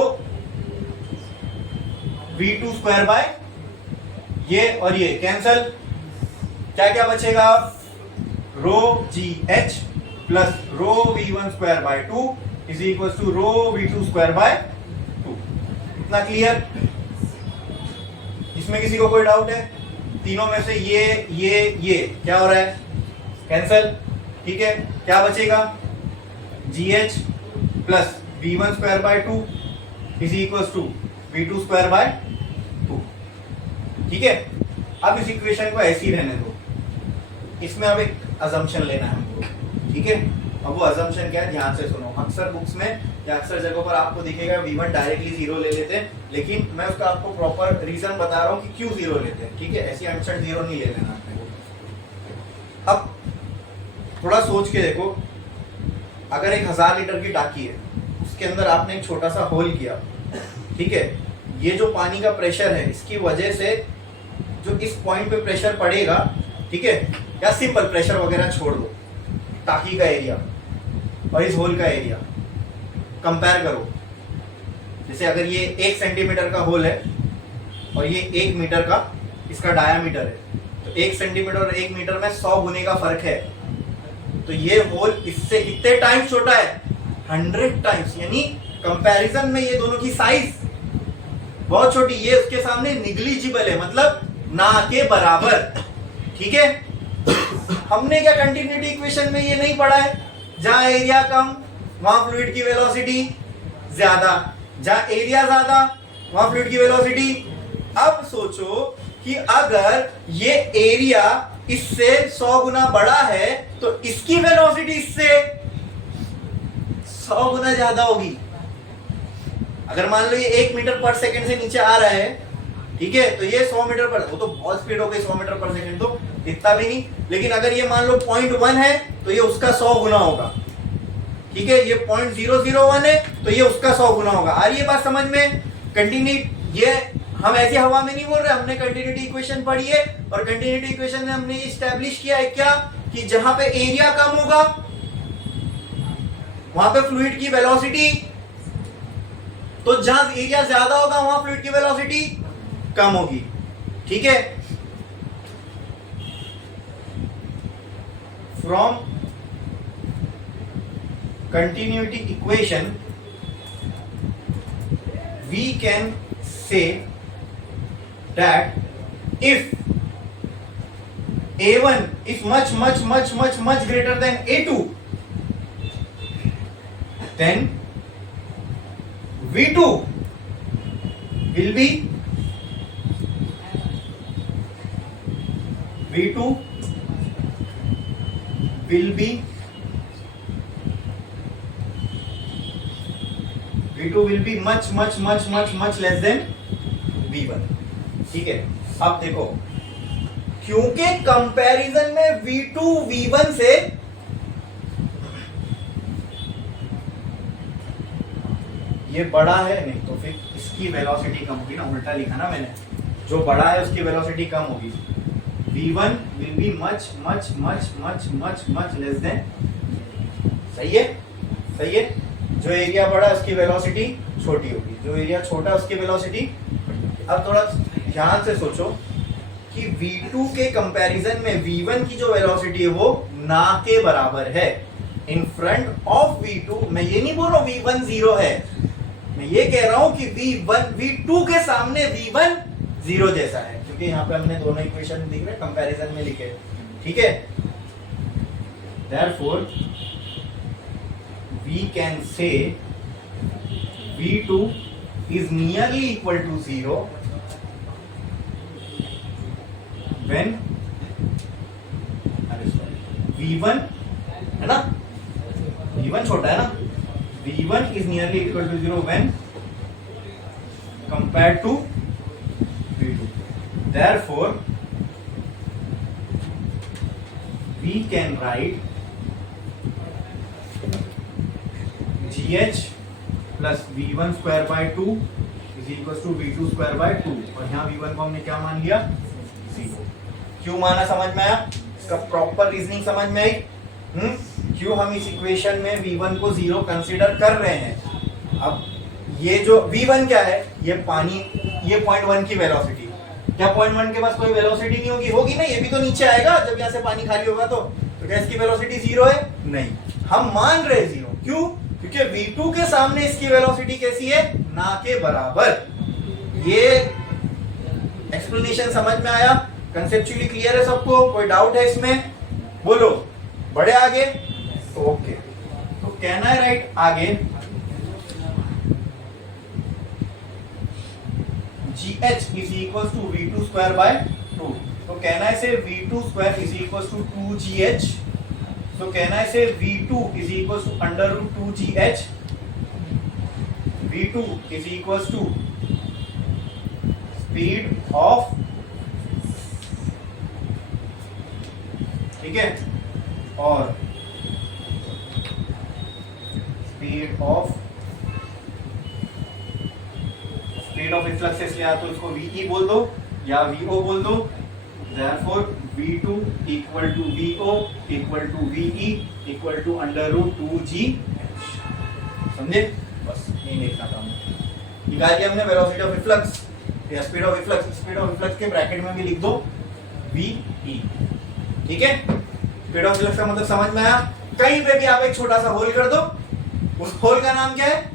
V2 square by, ये और ये कैंसल, क्या क्या बचेगा? Rho g H plus rho V1 square by 2 is equal to rho V2 square by 2। इतना क्लियर? इसमें किसी को कोई डाउट है? तीनों में से ये क्या हो रहा है? कैंसल। ठीक है, क्या बचेगा? GH plus V1 square by 2 is equal to V2 square by 2। ठीक है, अब इस इक्वेशन को ऐसे ही रहने दो, इसमें अब एक अजम्पशन लेना है हमको। ठीक है, अब वो अजम्पशन क्या है, ध्यान से सुनो। अक्सर बुक्स में या अक्सर जगहों पर आपको दिखेगा V1 डायरेक्टली 0 ले लेते हैं, लेकिन मैं उसका आपको प्रॉपर रीजन बता रहा हूँ कि क्यों 0 लेते हैं। ठीक है, ऐसी अनशन 0 नहीं ले लेना अपने को। अब थोड़ा सोच के देखो, अगर 1000 लीटर की टाकी है, उसके अंदर आपने एक छोटा सा होल किया, ठीक है, ये जो पानी का प्रेशर है, इसकी वजह से जो इस पॉइंट पे प्रेशर पड़ेगा, ठीक है, या सिंपल प्रेशर वगैरह छोड़ दो, टाकी का एरिया, और इस होल का एरिया कंपेयर करो। जैसे अगर ये 1 सेंटीमीटर का होल है और ये 1 मीटर का इसका डायामीटर है, तो 1 सेंटीमीटर और 1 मीटर में 100 गुने का फर्क है। तो ये होल इससे कितने टाइम्स छोटा है? 100 टाइम्स। यानी कंपैरिजन में ये दोनों की साइज बहुत छोटी, ये उसके सामने निग्लिजिबल है, मतलब ना के बराबर। ठीक है, हमने क्या कंटिन्यूटी इक्वेशन में ये नहीं पढ़ा है? जहां एरिया कम वहां फ्लूइड की वेलोसिटी ज्यादा, जहां एरिया ज्यादा वहां फ्लूइड की वेलोसिटी। अब सोचो कि अगर ये एरिया इससे 100 गुना बड़ा है तो इसकी वेलोसिटी इससे 100 गुना ज्यादा होगी। अगर मान लो ये 1 मीटर पर सेकंड से नीचे आ रहा है, ठीक है, तो ये 100 मीटर पर, वो तो बहुत स्पीड हो गई 100 मीटर पर सेकंड, तो इतना भी नहीं। लेकिन अगर ये मान लो 0.1 है तो ये उसका 100 गुना होगा। ठीक है, ये 0.001 है तो ये उसका 100 गुना होगा। आ रही है बात समझ में? कंटिन्यूटी, ये हम ऐसे हवा में नहीं बोल रहे, हमने कंटिन्यूटी इक्वेशन पढ़ी है और कंटिन्यूटी इक्वेशन में हमने एस्टैब्लिश किया है क्या कि जहां पे एरिया कम होगा वहां पे फ्लूइड की वेलोसिटी, तो जहां एरिया ज्यादा होगा वहां फ्लूइड की वेलोसिटी कम होगी। ठीक है, from continuity equation we can say that if A1 is much greater than A2, then V2 will be V2 will be much less than V1। ठीक है, अब देखो, क्योंकि कंपैरिजन में V2 V1 से ये बड़ा है, नहीं तो फिर इसकी वेलोसिटी कम होगी ना, उल्टा लिखा ना मैंने, जो बड़ा है उसकी वेलोसिटी कम होगी। V1 will be much less than। सही है, सही है। जो एरिया बड़ा है उसकी वेलोसिटी छोटी होगी, जो एरिया छोटा उसकी वेलोसिटी। अब थोड़ा ध्यान से सोचो कि V2 के कंपैरिजन में V1 की जो वेलोसिटी है वो ना के बराबर है, इन फ्रंट ऑफ V2। मैं ये नहीं बोल रहा हूं V1 0 है, मैं ये कह रहा हूं कि V2 के सामने V1 0 जैसा है, क्योंकि यहाँ पे हमने दोनों इक्वेशन दिख रहे कंपैरिजन में लिखे। ठीक है, therefore we can say V2 is nearly equal to 0 when V1 है ना, V1 छोटा है ना, V1 is nearly equal to 0 when compared to V2। Therefore we can write GH plus V1 square by 2 is equals to V2 square by 2। और यहाँ V1 को हमने क्या मान लिया? 0। क्यों माना, समझ में आया? इसका प्रॉपर रीजनिंग समझ में आई? क्यों हम इस इक्वेशन में V1 को 0 कंसीडर कर रहे हैं? अब ये जो V1 क्या है, ये पानी, ये 0.1 की वेलोसिटी, क्या 0.1 के पास कोई वेलोसिटी नहीं होगी? होगी ना, ये भी तो नीचे आएगा जब यहाँ से पानी खाली होगा। तो क्या इसकी वेलोसिटी 0 है? नहीं, हम मान रहे 0। क्यों? क्योंकि V2 के सामने इसकी वेलोसिटी कैसी है? ना के बराबर। ये एक्सप्लेनेशन समझ में आया? कंसेप्चुअली क्लियर है सबको? कोई डाउट है इसमें? बोलो, बढ़े आगे? तो ओके, तो कहना है राइट आगे GH is equals to V2 square by 2। तो कहना है से V2 square is equals to 2GH। तो कहना है से V2 is equals to under root 2GH। V2 is equals to speed of, ठीक है, और स्पीड ऑफ इफ्लक्सेस या तो इसको VE बोल दो या VO बोल दो। Therefore V2 equal to VO equal to VE equal to √2g, समझे? बस यही देखना था हमने। निकाल दिया हमने वेलोसिटी ऑफ इफ्लक्स या speed of efflux. Speed of efflux के ब्रैकेट में भी लिख दो VE, ठीक है? स्पीड ऑफ इफ्लक्स का मतलब समझ में आया? कहीं पे भी आप एक छोटा सा होल कर दो, उस होल का नाम क्या है?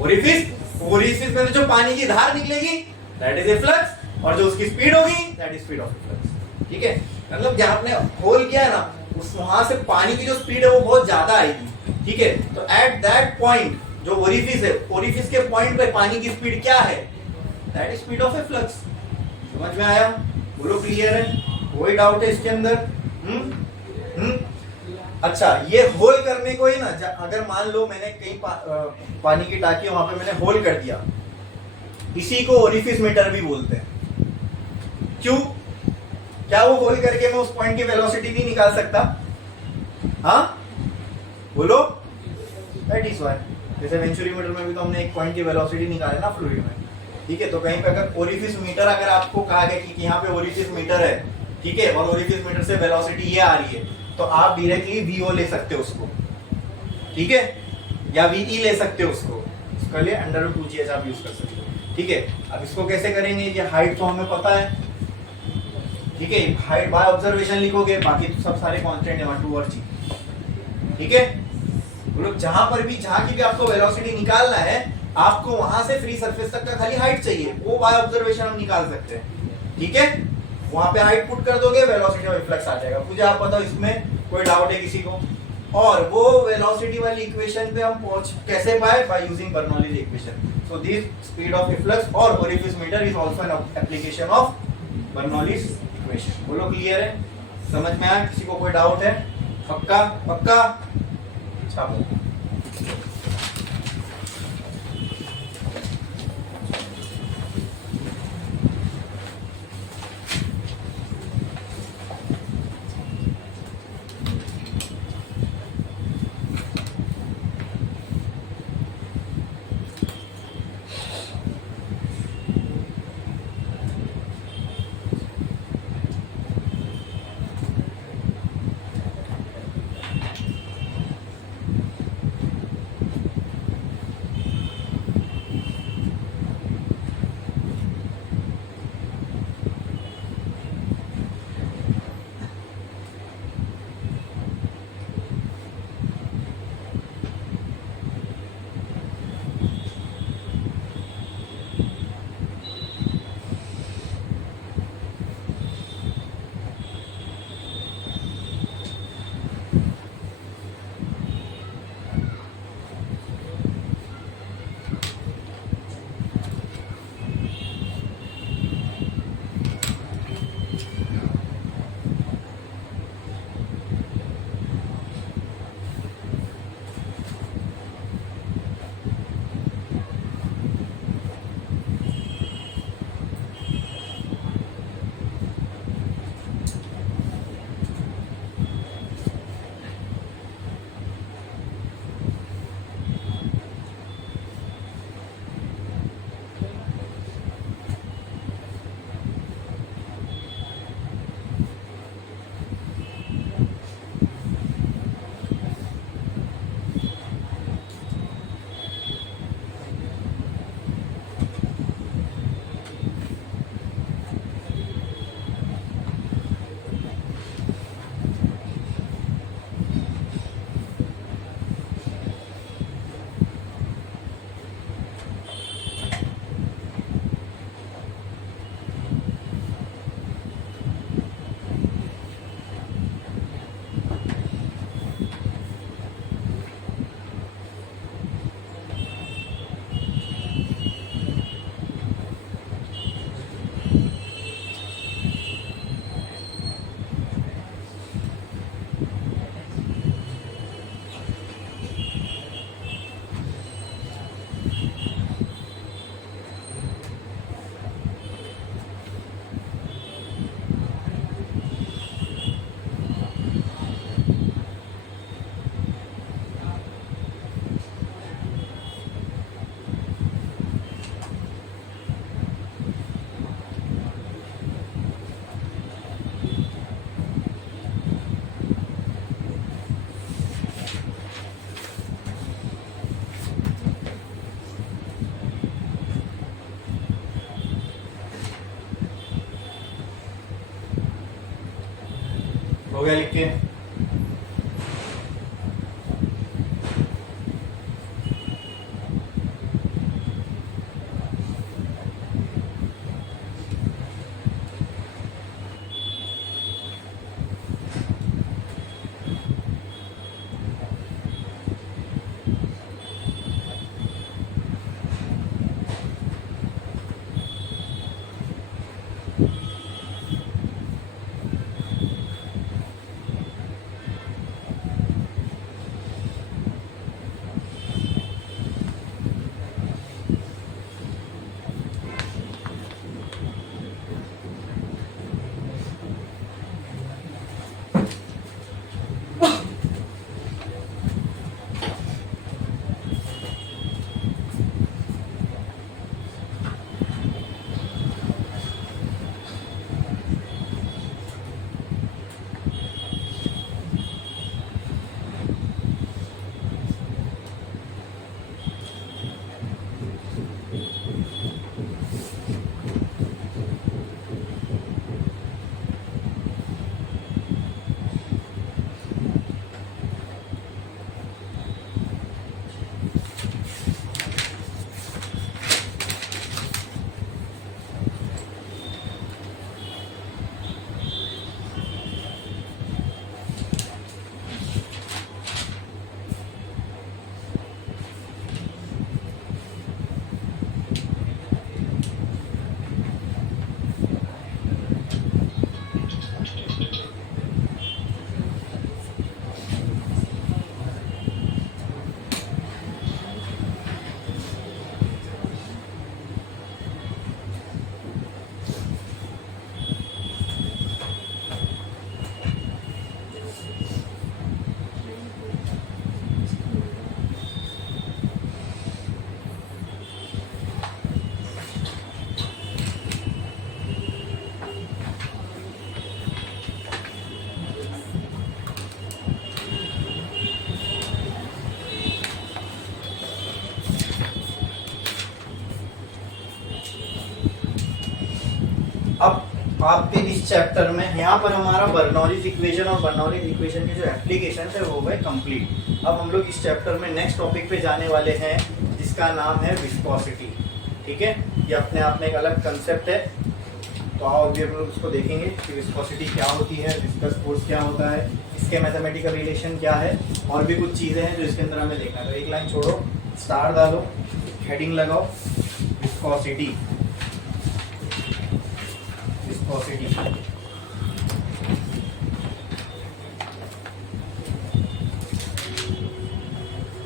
ओरिफिस। ओरिफिस में जो पानी की धार निकलेगी दैट इज इफ्लक्स, और जो उसकी स्पीड होगी that is speed of efflux, ठीक है? मतलब जहां आपने होल किया है ना, उस वहां से पानी की जो स्पीड है वो बहुत ज्यादा आएगी, ठीक है? तो एट दैट पॉइंट जो ओरिफिस है, ओरिफिस के पॉइंट पे पानी की स्पीड क्या है? That is speed of efflux. समझ में आया? बोलो क्लियर है? कोई डाउट है इसके अंदर? अच्छा, ये होल करने को ही ना, अगर मान लो मैंने कहीं पानी की टाकी वहां पे मैंने होल कर दिया, इसी को ओरिफिस मीटर भी बोलते हैं। क्यों? क्या वो होल करके मैं उस पॉइंट की वेलोसिटी नहीं निकाल सकता? हाँ बोलो, दैट इज व्हाई। जैसे वेंचुरीमीटर में भी तो हमने एक पॉइंट की वेलोसिटी निकाले ना फ्लूइड में, ठीक है? तो कहीं पे अगर ओरिफिस मीटर, अगर आपको कहा गया कि यहाँ पे ओरिफिस मीटर है, ठीक है, और ओरिफिस मीटर से वेलोसिटी ये आ रही है, तो आप डायरेक्टली VO ले सकते हो उसको, ठीक है? या VE ले सकते हो उसको, उसके लिए √2gh आप यूज कर सकते हो, ठीक है? अब इसको कैसे करेंगे? ये हाइट तो हमें पता है, ठीक है? हाइट बाय ऑब्जर्वेशन लिखोगे, बाकी तो सब सारे कांस्टेंट है, 1 2 और g, ठीक है? बोलो, जहां पर भी, जहां की भी आपको वेलोसिटी निकालना है, आपको वहां से फ्री सरफेस तक का खाली हाइट चाहिए, वो बाय ऑब्जर्वेशन हम निकाल सकते हैं, ठीक है? वहां पे हाइट पुट कर दोगे, वेलोसिटी ऑफ इफ्लक्स आ जाएगा। मुझे आप बताओ, इसमें कोई डाउट है किसी को? और वो वेलोसिटी वाली इक्वेशन पे हम पहुंच कैसे पाए? By using Bernoulli's equation. So this speed of efflux और orifice meter is also an application of Bernoulli's equation. बोलो क्लियर है? समझ में आया? किसी को कोई डाउट है? पक्का? पक्का? अच्छा बोलो। हो गया लिख के? अब आपके इस चैप्टर में यहाँ पर हमारा बर्नौलीज इक्वेशन और बर्नौलीज इक्वेशन के जो एप्लीकेशन है वो गए कंप्लीट। अब हम लोग इस चैप्टर में नेक्स्ट टॉपिक पे जाने वाले हैं जिसका नाम है विस्कोसिटी। ठीक है, ये अपने आप में एक अलग कंसेप्ट है, तो आओ अभी हम लोग उसको देखेंगे कि विस्कोसिटी क्या होती है, विस्कस फोर्स क्या होता है, इसके मैथमेटिकल रिलेशन क्या है, और भी कुछ चीज़ें हैं जो इसके अंदर हमें देखना है। तो एक लाइन छोड़ो, स्टार डालो, हेडिंग लगाओ, विस्कोसिटी। विस्कोसिटी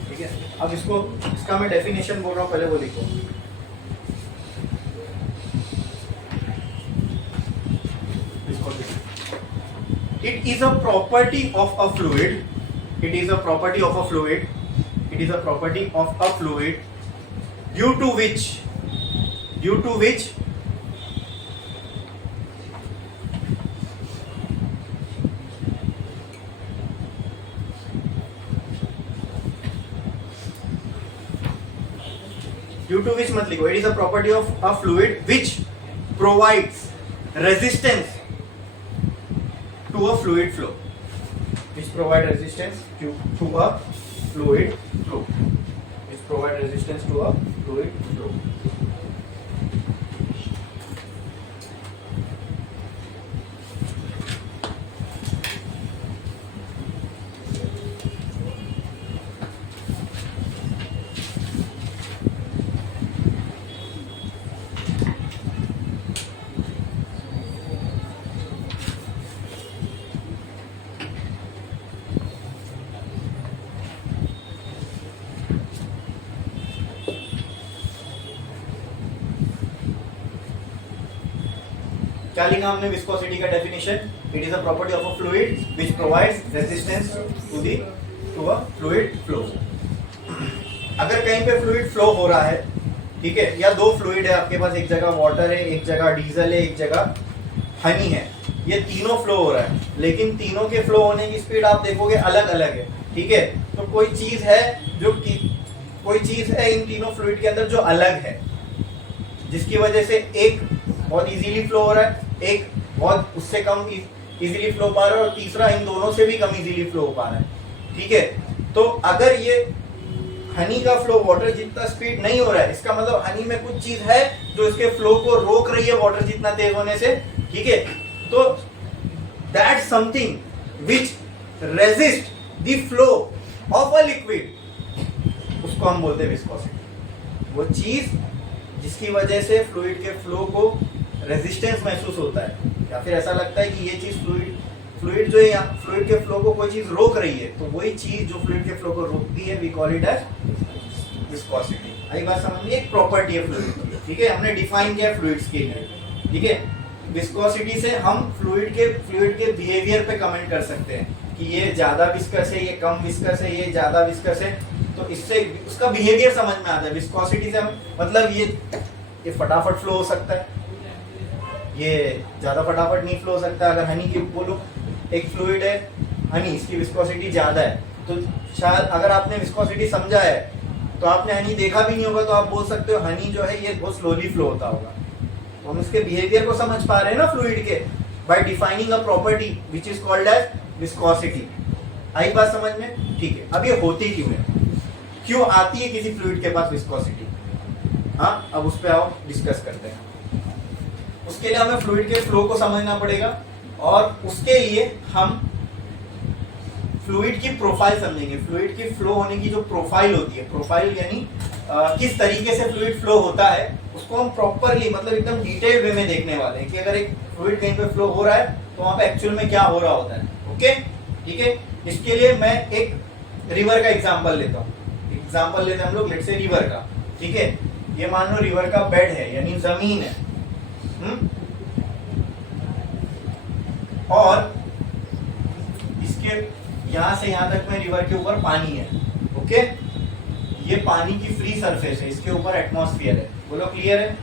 ठीक है। अब इसका मैं डेफिनेशन बोल रहा हूँ, पहले वो लिखो। It is a property of a fluid. It is a property of a fluid. It is a property of a fluid due to which मत लिखो। It is a property of a fluid which provides resistance to a fluid flow. Which provide resistance to a fluid flow. Which provide resistance to a fluid flow. क्या लिखा हमने विस्कोसिटी का definition? It is a property of a fluid which provides resistance to a fluid flow. अगर कहीं पे फ्लूइड फ्लो हो रहा है, ठीक है, या दो फ्लूइड है आपके पास, एक जगह वाटर है, एक जगह डीजल है, एक जगह हनी है, ये तीनों फ्लो हो रहा है, लेकिन तीनों के फ्लो होने की स्पीड आप देखोगे अलग अलग है। ठीक है, तो कोई चीज है इन तीनों फ्लूइड के अंदर जो अलग है, जिसकी वजह से एक बहुत इजीली फ्लो हो रहा है, एक बहुत उससे कम इजीली फ्लो पा रहा है और तीसरा इन दोनों से भी कम इजीली फ्लो हो पा रहा है, ठीक है। तो अगर ये हनी का फ्लो वाटर जितना स्पीड नहीं हो रहा है, इसका मतलब हनी में कुछ चीज है जो इसके फ्लो को रोक रही है वाटर जितना तेज होने से, ठीक है। तो that something which resist the flow of a liquid, उसको हम बोलते हैं विस्कोसिटी। वो चीज जिसकी वजह से फ्लूइड के फ्लो को रेजिस्टेंस महसूस होता है, या फिर ऐसा लगता है कि ये चीज फ्लूइड जो है, फ्लूइड के फ्लो को कोई चीज रोक रही है, तो वही चीज जो फ्लूइड के फ्लो को रोकती है we call it as viscosity. आई बात समझ में? एक प्रॉपर्टी है फ्लूइड की, ठीक है। हमने डिफाइन किया फ्लूइड्स के लिए, ठीक है। विस्कोसिटी से हम फ्लूइड के बिहेवियर पे कमेंट कर सकते हैं कि ये ज्यादा विस्कस है, ये कम विस्कस है, ये ज्यादा विस्कस है, तो इससे उसका बिहेवियर समझ में आता है। विस्कोसिटी से हम मतलब ये फटाफट फ्लो हो सकता है, ये ज्यादा फटाफट नहीं फ्लो हो सकता। अगर हनी की बोलो, एक फ्लूइड है हनी, इसकी विस्कोसिटी ज्यादा है, तो शायद अगर आपने विस्कोसिटी समझा है तो आपने हनी देखा भी नहीं होगा, तो आप बोल सकते हो हनी जो है ये बहुत स्लोली फ्लो होता होगा। तो हम इसके बिहेवियर को समझ पा रहे हैं ना फ्लूइड के, by defining a property which is called as viscosity. आई बात समझ में? ठीक है। अब ये होती क्यों है, क्यों आती है किसी फ्लूइड के पास विस्कोसिटी? हाँ, अब उस पर आओ डिस्कस करते हैं। उसके लिए हमें फ्लूइड के फ्लो को समझना पड़ेगा, और उसके लिए हम फ्लूइड की प्रोफाइल समझेंगे। फ्लूइड की फ्लो होने की जो प्रोफाइल होती है, प्रोफाइल यानी किस तरीके से फ्लूइड फ्लो होता है, उसको हम प्रॉपरली मतलब एकदम डिटेल्ड वे में देखने वाले हैं कि अगर एक फ्लूइड कहीं पे फ्लो हो रहा है तो वहां पे एक्चुअल में क्या हो रहा होता है। ओके, ठीक है। इसके लिए मैं एक रिवर का एग्जांपल लेता हूँ। एग्जांपल लेते हैं हम लोग, लेट्स से रिवर का, ठीक है। ये मान लो रिवर का बेड है, यानी जमीन है, और इसके यहां से यहां तक में रिवर के ऊपर पानी है। ओके, ये पानी की फ्री सरफेस है, इसके ऊपर एटमॉस्फेयर है। बोलो क्लियर है?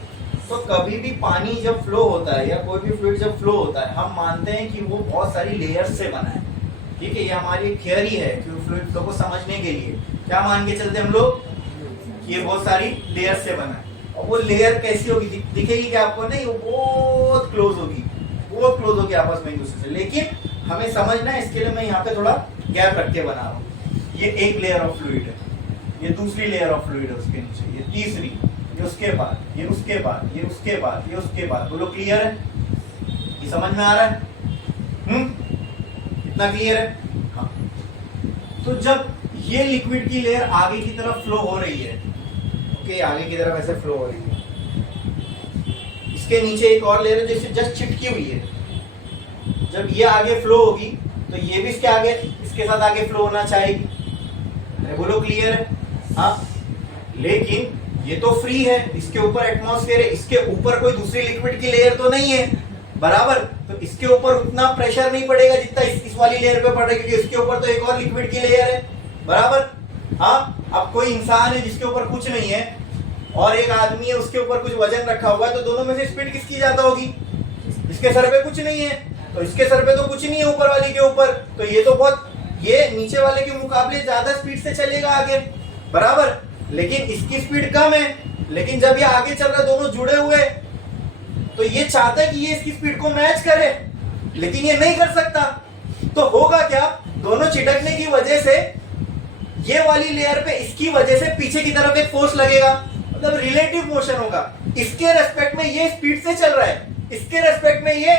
तो कभी भी पानी जब फ्लो होता है या कोई भी फ्लूइड जब फ्लो होता है, हम मानते हैं कि वो बहुत सारी लेयर्स से बना है, ठीक है। ये हमारी एक थियरी है कि फ्लूइड फ्लो को समझने के लिए क्या मान के चलते हम लोग, ये बहुत सारी लेयर्स से बना है। और वो लेयर कैसी होगी, दिखेगी क्या आपको? नहीं, वो बहुत क्लोज होगी, बहुत क्लोज होगी आपस में एक दूसरे से। लेकिन हमें समझना है, इसके लिए मैं यहाँ पे थोड़ा गैप रख के बना रहा हूँ। ये एक लेयर ऑफ फ्लूइड है, ये दूसरी लेयर ऑफ फ्लूइड है उसके नीचे, ये तीसरी, ये उसके बाद, ये उसके बाद, ये उसके बाद, ये उसके बाद। बोलो क्लियर है? ये समझ में आ रहा है? इतना क्लियर है? हाँ। तो जब ये लिक्विड की लेयर आगे की तरफ फ्लो हो रही है, ओके, आगे की तरफ ऐसे फ्लो हो रही है, इसके नीचे एक और लेयर है जैसे जस्ट चिपकी हुई है। जब ये आगे फ्लो होगी तो ये भी इसके आगे, इसके साथ आगे फ्लो होना चाहिए। अरे बोलो क्लियर है? हाँ। लेकिन ये तो फ्री है, इसके ऊपर एटमॉस्फेयर है, इसके ऊपर कोई दूसरी लिक्विड की लेयर तो नहीं है, बराबर। तो इसके ऊपर उतना प्रेशर नहीं पड़ेगा जितना इस वाली लेयर पे पड़ रहा है, क्योंकि इसके ऊपर तो एक और लिक्विड की लेयर है, बराबर। हाँ, अब कोई इंसान है जिसके ऊपर कुछ नहीं है और एक आदमी है उसके ऊपर कुछ वजन रखा हुआ है, तो दोनों में से स्पीड किसकी ज्यादा होगी? इसके सर पे कुछ नहीं है, तो इसके सर पे तो कुछ नहीं है ऊपर वाली के ऊपर, तो ये तो बहुत, ये नीचे वाले के मुकाबले ज्यादा स्पीड से चलेगा आगे, बराबर। लेकिन इसकी स्पीड कम है, लेकिन जब ये आगे चल रहा है, दोनों जुड़े हुए, तो ये चाहता है कि ये इसकी स्पीड को मैच करे, लेकिन ये नहीं कर सकता। तो होगा क्या? दोनों चिटकने की वजह से ये वाली लेयर पे इसकी वजह से पीछे की तरफ एक फोर्स लगेगा, मतलब रिलेटिव मोशन होगा। इसके रेस्पेक्ट में ये स्पीड से चल रहा है, इसके रेस्पेक्ट में ये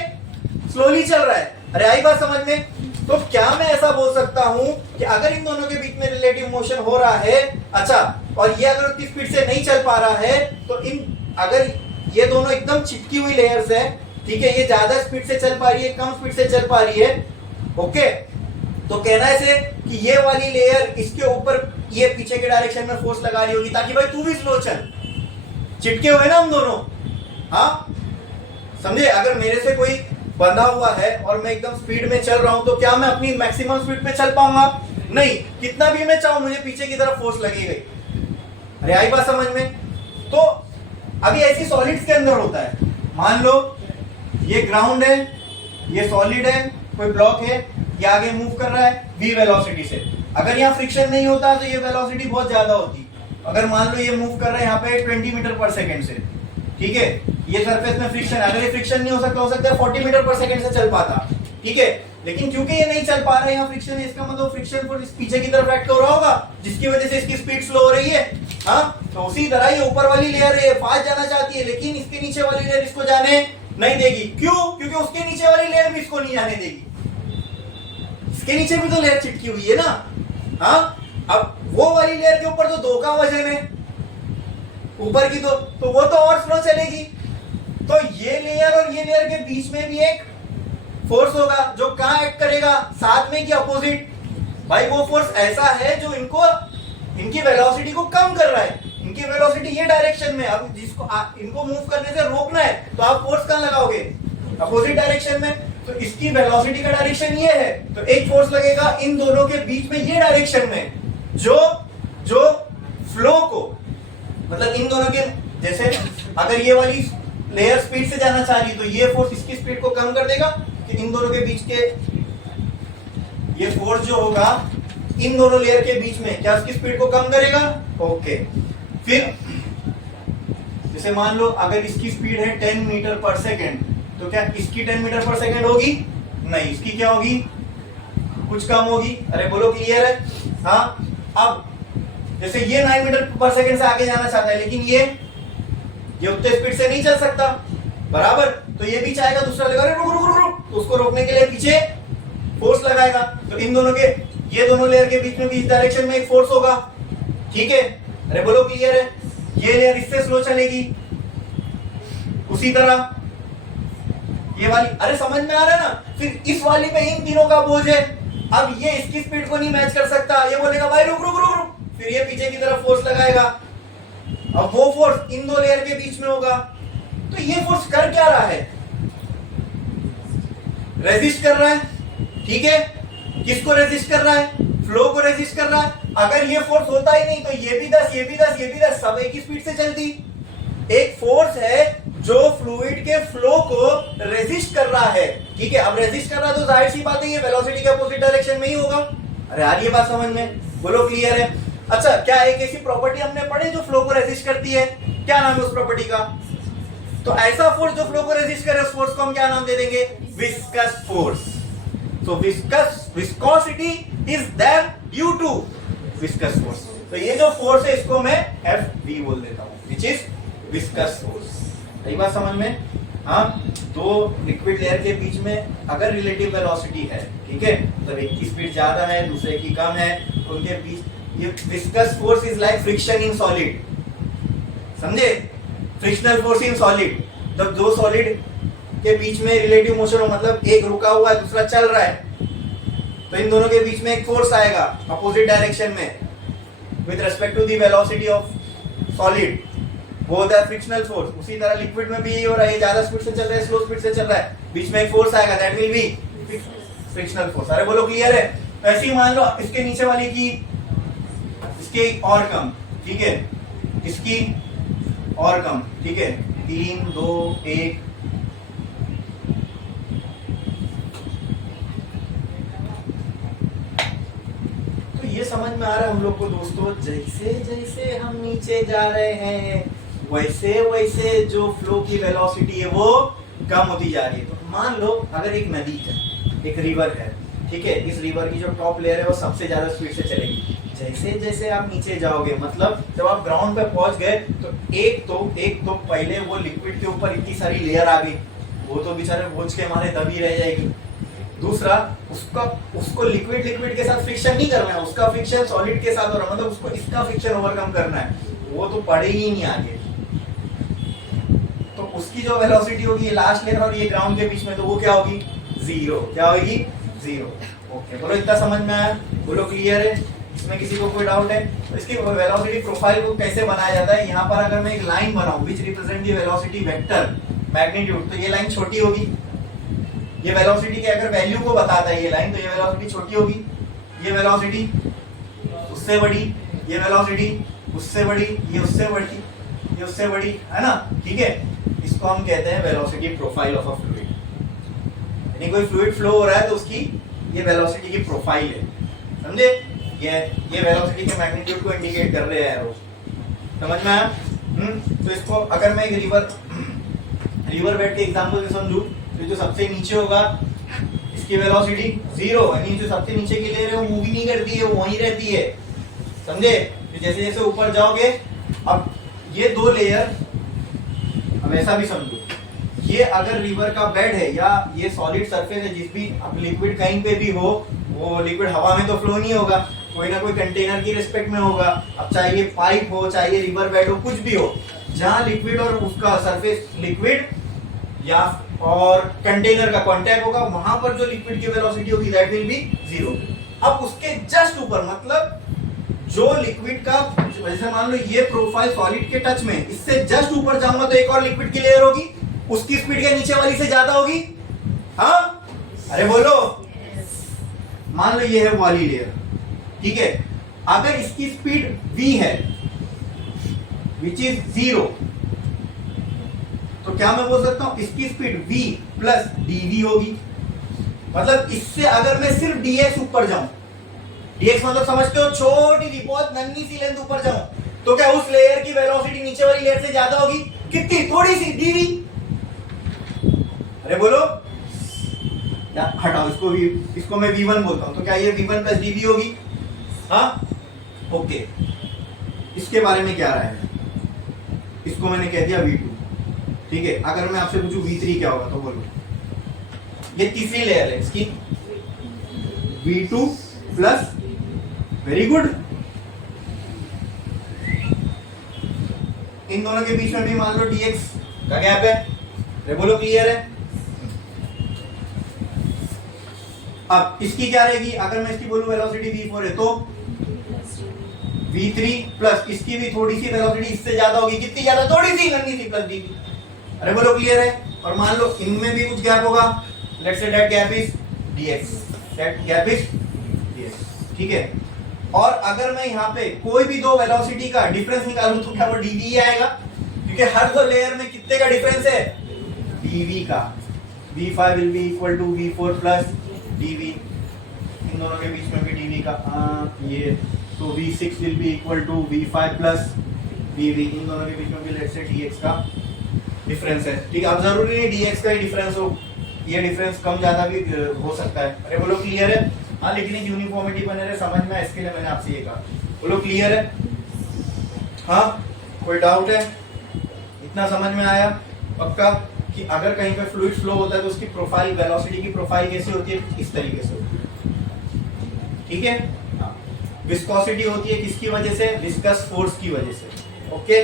स्लोली चल रहा है। अरे आई बात समझ में? तो क्या मैं ऐसा बोल सकता हूं कि अगर इन दोनों के बीच में रिलेटिव मोशन हो रहा है, अच्छा, और ये अगर उतनी स्पीड से नहीं चल पा रहा है, तो अगर ये दोनों एकदम चिपकी हुई लेयर्स है, ठीक है, ये ज्यादा स्पीड से चल पा रही है, कम स्पीड से चल पा रही है, ओके, तो कहना है कि ये वाली लेयर इसके ऊपर ये पीछे के डायरेक्शन में फोर्स लगा रही होगी ताकि भाई तू भी स्लो चल। चिपके हुए ना हम दोनों, हाँ समझे? अगर मेरे से कोई बंधा हुआ है और मैं एकदम स्पीड में चल रहा हूं, तो क्या मैं अपनी मैक्सिमम स्पीड पे चल पाऊंगा? नहीं, कितना भी मैं चाहूं मुझे पीछे की तरफ फोर्स लगेगी। अरे आई बात समझ में? तो अभी ऐसी सॉलिड्स के अंदर होता है, मान लो ये ग्राउंड है, ये सॉलिड है, कोई ब्लॉक है, ये आगे मूव कर रहा है v वेलोसिटी से। अगर यहाँ फ्रिक्शन नहीं होता तो ये वेलोसिटी बहुत ज्यादा होती। अगर मान लो ये मूव कर रहा है यहाँ पे 20 मीटर पर सेकेंड से, ठीक है, ये सरफेस में फ्रिक्शन, अगर ये फ्रिक्शन नहीं हो सकता है 40 मीटर पर सेकेंड से चल पाता, ठीक है। लेकिन क्योंकि ये नहीं चल पा रहा है यहाँ फ्रिक्शन है, इसका मतलब फ्रिक्शन फोर्स पीछे की तरफ एक्ट हो रहा होगा, जिसकी वजह से इसकी स्पीड स्लो हो रही है। हाँ, तो उसी तरह ये ऊपर वाली लेयर है फास्ट जाना चाहती है, लेकिन इसके नीचे वाली लेयर इसको जाने नहीं देगी। क्यों? क्योंकि उसके नीचे वाली लेयर भी इसको नहीं जाने देगी। इसके नीचे भी तो लेयर चिटकी हुई है ना। हाँ, अब वो वाली लेयर के ऊपर तो 2 का वजन है ऊपर की, तो वो तो और स्लो चलेगी। तो ये लेयर और ये लेयर के बीच में भी एक फोर्स होगा जो कहां एक्ट करेगा, साथ में कि अपोजिट। भाई वो फोर्स ऐसा है जो इनकी वेलोसिटी को कम कर रहा है। इनकी वेलोसिटी ये डायरेक्शन में, अब जिसको इनको मूव करने से रोकना है तो आप फोर्स कहां लगाओगे, अपोजिट डायरेक्शन में। तो इसकी वेलोसिटी का डायरेक्शन ये है, तो एक फोर्स लगेगा इन दोनों के बीच में ये डायरेक्शन में, जो फ्लो को, मतलब इन दोनों के, जैसे अगर ये वाली लेयर स्पीड से जाना चाह रही तो ये फोर्स इसकी स्पीड को कम कर देगा, कि इन दोनों के बीच के ये फोर्स जो होगा इन दोनों लेयर के बीच में क्या उसकी स्पीड को कम करेगा। ओके, फिर जैसे मान लो अगर इसकी स्पीड है 10 मीटर पर सेकेंड, तो क्या इसकी 10 मीटर पर सेकेंड होगी? नहीं, इसकी क्या होगी, कुछ कम होगी। अरे बोलो क्लियर है? हाँ, अब जैसे ये 9 मीटर पर सेकेंड से आगे जाना चाहता है, लेकिन ये उतने स्पीड से नहीं चल सकता, बराबर। तो ये भी चाहेगा, दूसरा लगाएगा रुक रुक रुक रुक, तो उसको रोकने के लिए पीछे फोर्स लगाएगा। तो इन दोनों के, ये दोनों लेयर के बीच में भी इस डायरेक्शन में एक फोर्स होगा, ठीक है। अरे बोलो क्लियर है? ये लेयर इससे स्लो चलेगी, उसी तरह ये वाली, अरे समझ में आ रहा है ना। फिर इस वाली पे इन तीनों का बोझ है, अब ये इसकी स्पीड को नहीं मैच कर सकता, ये बोलेगा भाई रुक रुक रुक रुक, फिर ये पीछे की तरफ फोर्स लगाएगा। अब वो फोर्स इन दो लेयर के बीच में होगा, तो ये फोर्स कर क्या रहा है, रेजिस्ट कर रहा है, ठीक है। किसको रेजिस्ट कर रहा है? फ्लो को रेजिस्ट कर रहा है। अगर ये फोर्स होता ही नहीं तो ये भी 10, ये भी 10, ये भी 10, सब एक ही स्पीड से चलती। एक फोर्स है जो फ्लूइड के फ्लो को रेजिस्ट कर रहा है, ठीक है। अब रेजिस्ट कर रहा है तो जाहिर सी बात है ये वेलोसिटी के अपोजिट डायरेक्शन में ही होगा। अरे यार ये बात समझ में, बोलो क्लियर है? अच्छा, क्या एक ऐसी प्रॉपर्टी हमने पढ़ी जो फ्लो को रेजिस्ट करती है, क्या नाम है उस प्रॉपर्टी का? तो ऐसा फोर्स जो फ्लो को रेजिस्ट करे उस फोर्स को हम क्या नाम दे देंगे? Viscous force. So viscosity is there due to viscous force. तो ये जो फोर्स है इसको मैं FV बोल देता हूँ, which is viscous force. सही बात समझ में? हाँ, दो लिक्विड लेयर के बीच में अगर रिलेटिव वेलोसिटी है, ठीक है, मतलब एक की स्पीड ज्यादा है दूसरे की कम है, उनके बीच ये viscous force is like friction in solid, समझे? फ्रिक्शनल फोर्स इन सॉलिड, जब दो सॉलिड के बीच में रिलेटिव मोशन हो, मतलब एक रुका हुआ है दूसरा चल रहा है, तो इन दोनों के बीच में एक फोर्स आएगा अपोजिट डायरेक्शन में with respect to the velocity of solid, वो होता है फ्रिक्शनल फोर्स। उसी तरह लिक्विड में भी ये हो रहा है, ज्यादा स्पीड से चल रहा है स्लो स्पीड से चल रहा है, बीच में एक फोर्स आएगा, that will be frictional force. अरे बोलो क्लियर है? तो ऐसे ही मान लो इसके नीचे वाली की, इसके और कम, ठीक है, इसकी और कम, ठीक है, 3 2 1, ये समझ में आ रहा है हम लोग को दोस्तों? जैसे जैसे हम नीचे जा रहे हैं वैसे वैसे जो फ्लो की वेलोसिटी है वो कम होती जा रही है। तो मान लो अगर एक नदी है, एक रिवर है, ठीक है, इस रिवर की जो टॉप लेयर है वो सबसे ज्यादा स्पीड से चलेगी। जैसे जैसे आप नीचे जाओगे, मतलब जब आप ग्राउंड पे पहुंच गए तो एक तो पहले वो लिक्विड के ऊपर इतनी सारी लेयर आ गई, वो तो बेचारे बोझ के मारे दबी रह जाएगी। दूसरा, उसको लिक्विड के साथ फ्रिक्शन नहीं करना है, उसका फ्रिक्शन सॉलिड के साथ हो रहा है, मतलब उसको इसका फ्रिक्शन ओवरकम करना है, वो तो पड़े ही नहीं आगे। तो उसकी जो वेलोसिटी होगी लास्ट लेयर और ये ग्राउंड के बीच में, तो वो क्या होगी? जीरो। क्या होगी? जीरो। ओके, बोलो इतना समझ में आया? बोलो क्लियर है? इसमें किसी को कोई डाउट है? तो इसकी वेलोसिटी प्रोफाइल को कैसे बनाया जाता है? यहाँ पर अगर मैं एक लाइन बनाऊं which represent the velocity vector magnitude, तो ये लाइन छोटी होगी, ये वेलोसिटी के अगर वैल्यू को बताता है ये लाइन, तो ये वेलोसिटी छोटी होगी, ये वेलोसिटी उससे बड़ी, ये वेलोसिटी उससे बड़ी, ये उससे बड़ी, ये उससे बड़ी, है ना? ठीक है, इसको हम कहते हैं velocity profile of a fluid. यानी कोई फ्लूइड फ्लो हो रहा है तो उसकी ये वेलोसिटी की प्रोफाइल है, समझे? ये वेलोसिटी के मैग्नीट्यूड को इंडिकेट कर रहे हैं, समझ में आया? तो इसको अगर मैं एक रिवर बेड के एग्जांपल से समझूं, तो जो सबसे नीचे होगा इसकी वेलोसिटी 0, यानी जो सबसे नीचे की लेयर है वो मूव ही नहीं करती है, वो वहीं रहती है, समझे? तो जैसे जैसे ऊपर जाओगे, अब ये दो लेयर, अब ऐसा भी समझो, ये अगर रिवर का बेड है या ये सॉलिड सरफेस है, जिस भी अब लिक्विड कहीं पे भी हो, वो लिक्विड हवा में तो फ्लो नहीं होगा, कोई ना कोई कंटेनर की रिस्पेक्ट में होगा। अब चाहे ये पाइप हो, चाहे ये रिवर बेड हो, कुछ भी हो, जहां लिक्विड और उसका सरफेस लिक्विड या और कंटेनर का कांटेक्ट होगा, वहां पर जो लिक्विड की वेलोसिटी होगी दैट विल बी 0। अब उसके जस्ट ऊपर, मतलब जो लिक्विड का, जैसे मान लो ये प्रोफाइल सॉलिड के टच में, इससे जस्ट ऊपर जाऊंगा तो एक और लिक्विड की लेयर होगी, उसकी स्पीड के नीचे वाली से ज्यादा होगी। हाँ, अरे बोलो। मान लो ये है वाली लेयर, ठीक है, अगर इसकी स्पीड v है विच इज 0, तो क्या मैं बोल सकता हूं इसकी स्पीड v प्लस dv होगी। मतलब इससे अगर मैं सिर्फ dx ऊपर जाऊं, dx मतलब समझते हो, छोटी सी बहुत नन्ही सी लेंथ ऊपर जाऊं, तो क्या उस लेयर की वेलोसिटी नीचे वाली लेयर से ज्यादा होगी? कितनी? थोड़ी सी, dv। अरे बोलो, हटाओ इसको, इसको मैं v1 बोलता हूं, तो क्या ये v1 प्लस dv होगी? हाँ, ओके। इसके बारे में क्या राय है? इसको मैंने कह दिया v2, ठीक है। अगर मैं आपसे पूछूं v3 क्या होगा, तो बोलो। ये तीसरी लेयर है इसकी, v2 प्लस, वेरी गुड। इन दोनों के बीच में भी मान लो dx का गैप है, अरे बोलो क्लियर है? अब इसकी क्या रहेगी? अगर मैं इसकी बोलूं वेलोसिटी v4 है, तो v3 प्लस इसकी भी थोड़ी सी वेलोसिटी इससे ज्यादा होगी। कितनी ज्यादा? थोड़ी सी, नन्ही सी, प्लस dv। अरे बोलो क्लियर है? और मान लो इनमें भी कुछ गैप होगा, let's say that gap is dx, that gap is dx, ठीक है। और अगर मैं यहाँ पे कोई भी दो वेलोसिटी का डिफरेंस निकालूं, तो क्या वो dv ही आएगा? क्योंकि हर दो लेयर में कितने का डिफरेंस है? dv का। v5 will be equal to v4 plus dv, इन दोनों के बीच में भी dv का, ये तो v6 will be equal to v5 plus dv, इन दोनों के बीच में भी लेट्स से dx का डिफरेंस है, ठीक है। अब जरूरी नहीं dx का ही डिफरेंस हो, ये डिफरेंस कम ज्यादा भी हो सकता है। अरे बोलो क्लियर है? हाँ, लेकिन एक यूनिफॉर्मिटी बने रहे, समझ में, इसके लिए मैंने आपसे ये कहा। बोलो क्लियर है? हाँ, कोई डाउट है? इतना समझ में आया पक्का कि अगर कहीं पे फ्लूइड फ्लो होता है तो उसकी प्रोफाइल, वेलोसिटी की प्रोफाइल कैसी होती है? इस तरीके से होती है, ठीक है। हाँ, विस्कोसिटी होती है किसकी वजह से? विस्कस फोर्स की वजह से। ओके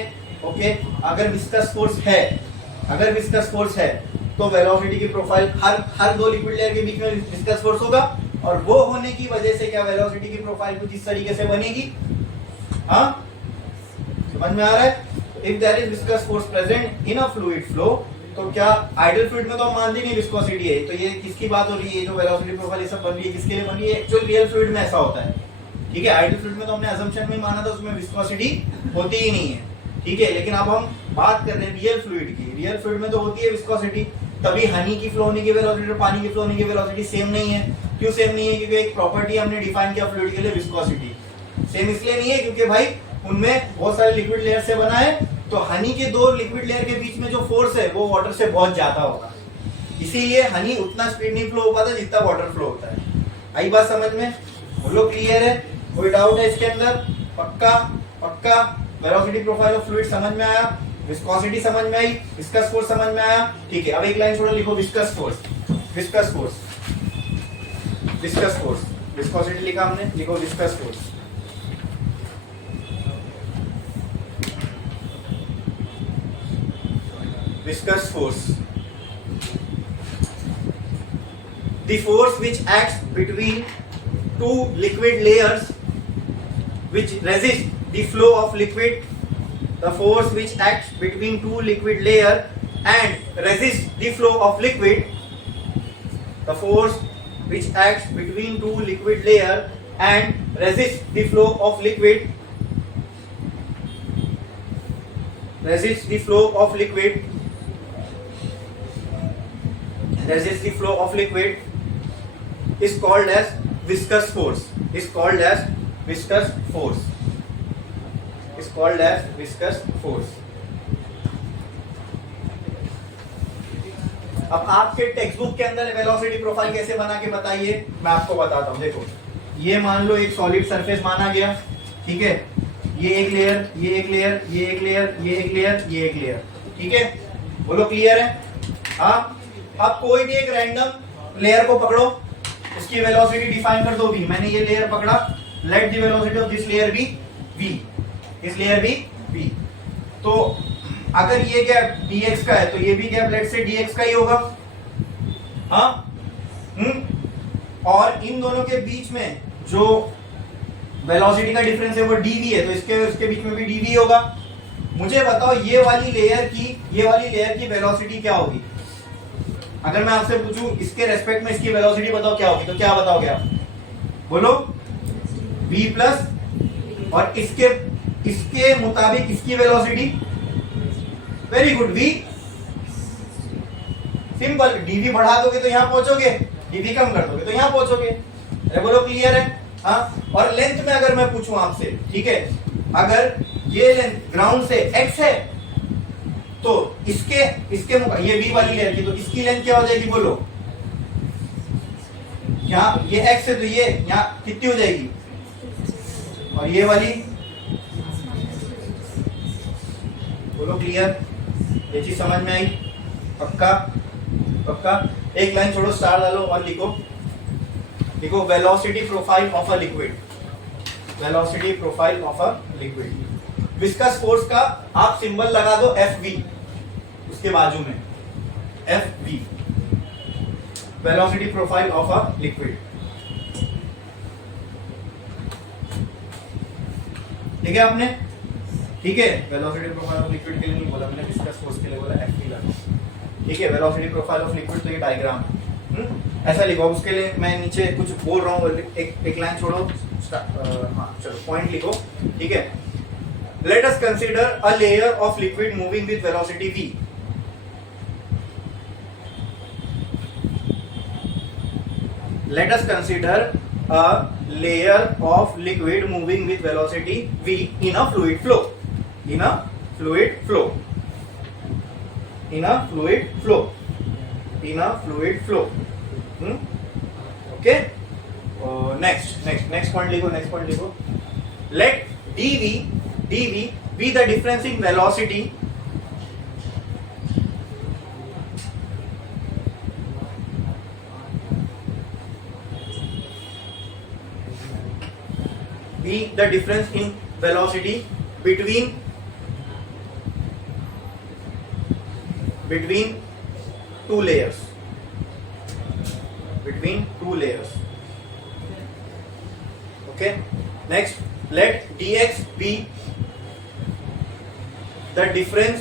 ओके, अगर विस्कस फोर्स है, अगर विस्कस फोर्स है तो वेलोसिटी की प्रोफाइल, हर दो लिक्विड लेयर के बीच में विस्कस फोर्स होगा, और वो होने की वजह से क्या वेलोसिटी की प्रोफाइल कुछ इस तरीके से बनेगी। हाँ, समझ में आ रहा है? If there is viscous force present in a fluid flow, तो क्या आइडियल फ्लूइड में तो हम मानते नहीं विस्कोसिटी है, तो ये किसकी बात हो रही है? जो वेलोसिटी प्रोफाइल ये सब बन रही है, किसके लिए बन रही है? एक्चुअल रियल फ्लूइड में ऐसा होता है, ठीक है। आइडियल फ्लूइड में तो हमने अजम्पशन में माना था, उसमें विस्कोसिटी होती ही नहीं है, ठीक है। लेकिन अब हम बात कर रहे हैं रियल फ्लूइड की। रियल फ्लूइड में तो होती है विस्कोसिटी, तभी हनी की फ्लो होने की वेलोसिटी और पानी की फ्लो होने की वेलोसिटी सेम नहीं है। क्यों सेम नहीं है? क्योंकि एक प्रॉपर्टी हमने डिफाइन किया फ्लूइड के लिए, विस्कोसिटी। सेम इसलिए नहीं है क्योंकि भाई उनमें बहुत सारे लिक्विड लेयर से बना है, तो हनी के दो लिक्विड लेयर के बीच में जो फोर्स है वो वाटर से बहुत ज्यादा होगा, इसीलिए हनी उतना स्पीड नहीं फ्लो हो पाता जितना वाटर फ्लो होता है। आई बात समझ में? बोलो क्लियर है? कोई डाउट है इसके अंदर? पक्का पक्का? वेलोसिटी प्रोफाइल ऑफ फ्लूइड समझ में आया? विस्कोसिटी समझ में आई? विस्कस फोर्स समझ में आया? ठीक है। अब एक लाइन छोड़ो, लिखो viscous force, viscous force, viscous force. Viscosity लिखा हमने, लिखो viscous force. Viscous force, the force which acts between two liquid layers which resist the flow of liquid, the force which acts between two liquid layer and resist the flow of liquid, the force which acts between two liquid layer and resist the flow of liquid, resist the flow of liquid, resist the flow of liquid is called as viscous force, is called as viscous force, is called as viscous force। अब आपके टेक्स्ट बुक के अंदर वेलोसिटी प्रोफाइल कैसे बना के बताइए, मैं आपको बताता हूं। देखो ये मान लो एक सॉलिड सरफेस माना गया, ठीक है, ये एक लेयर, ये एक लेयर, ये एक लेयर, ये एक लेयर, ये एक लेयर, ठीक है, बोलो क्लियर है? हाँ, अब कोई भी एक रैंडम लेयर को पकड़ो, उसकी वेलोसिटी डिफाइन कर दो v। मैंने ये लेयर पकड़ा, let the velocity of this layer be v, इस लेयर भी v। तो अगर ये गैप dx का है तो ये भी गैप लेट से dx का ही होगा। हाँ, और इन दोनों के बीच में जो वेलोसिटी का डिफरेंस है वो dv है, तो इसके बीच में भी dv होगा। मुझे बताओ ये वाली लेयर की वेलोसिटी क्या होगी? अगर मैं आपसे पूछूं इसके रेस्पेक्ट में इसकी वेलोसिटी बताओ क्या होगी, तो क्या बताओगे आप? बोलो v प्लस, और इसके मुताबिक इसकी velocity, very good, v। Simple, dv बढ़ा दोगे तो यहां पहुंचोगे, dv कम कर दोगे तो यहां पहुंचोगे। अरे बोलो क्लियर है? हाँ, और लेंथ में अगर मैं पूछूं आपसे, ठीक है, अगर ये लेंथ ग्राउंड से x है तो इसके ये v वाली लेयर की, तो इसकी लेंथ क्या हो जाएगी बोलो? यहाँ ये x है तो ये यहाँ कितनी हो जाएगी, और ये वाली, बोलो क्लियर? ये चीज समझ में आई? पक्का? पक्का? एक लाइन छोड़ो, स्टार डालो और लिखो velocity profile of a liquid, velocity profile of a liquid. Viscous force का आप सिंबल लगा दो Fv, उसके बाजू में Fv, velocity profile of a liquid. ठीक है आपने? ठीक है, वेलोसिटी प्रोफाइल ऑफ लिक्विड के लिए नहीं बोला मैंने, विस्कस फोर्स के लिए बोला Fv लगा। ठीक है, वेलोसिटी प्रोफाइल ऑफ लिक्विड, तो ये डायग्राम ऐसा लिखो। उसके लिए मैं नीचे कुछ बोल रहा हूँ, एक लाइन छोड़ो, हाँ चलो पॉइंट लिखो, ठीक है। Let us consider a layer of liquid moving with velocity v। Let us consider a layer of liquid moving with velocity v in a fluid flow, in a fluid flow, in a fluid flow, in a fluid flow. Okay, next point लिखो, late dv be the difference in velocity between two layers, okay। Next, let dx be the difference,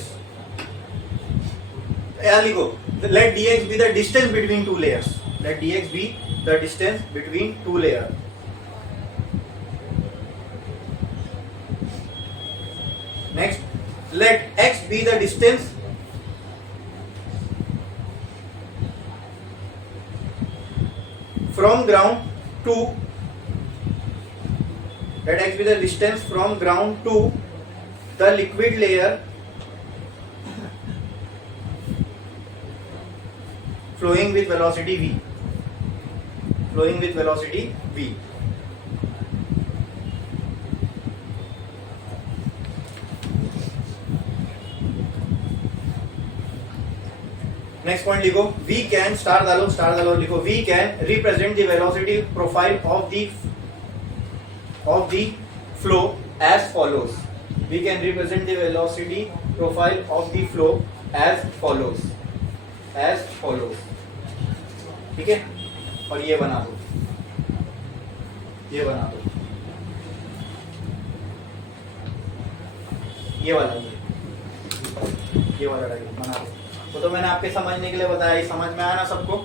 लिखो, let dx be the distance between two layers, let dx be the distance between two layers। Next, let x be the distance from ground to, let x be the distance from ground to the liquid layer flowing with velocity v, flowing with velocity v। Next point लिखो, वी कैन, स्टार डालो, लिखो, we can represent the velocity profile of the flow as follows. We can represent the velocity profile of the flow as follows, ठीक है। और ये बना दो, ये वाला, ये वाला डायग्राम बना दो। तो मैंने आपके समझने के लिए बताया, ये समझ में आया ना सबको?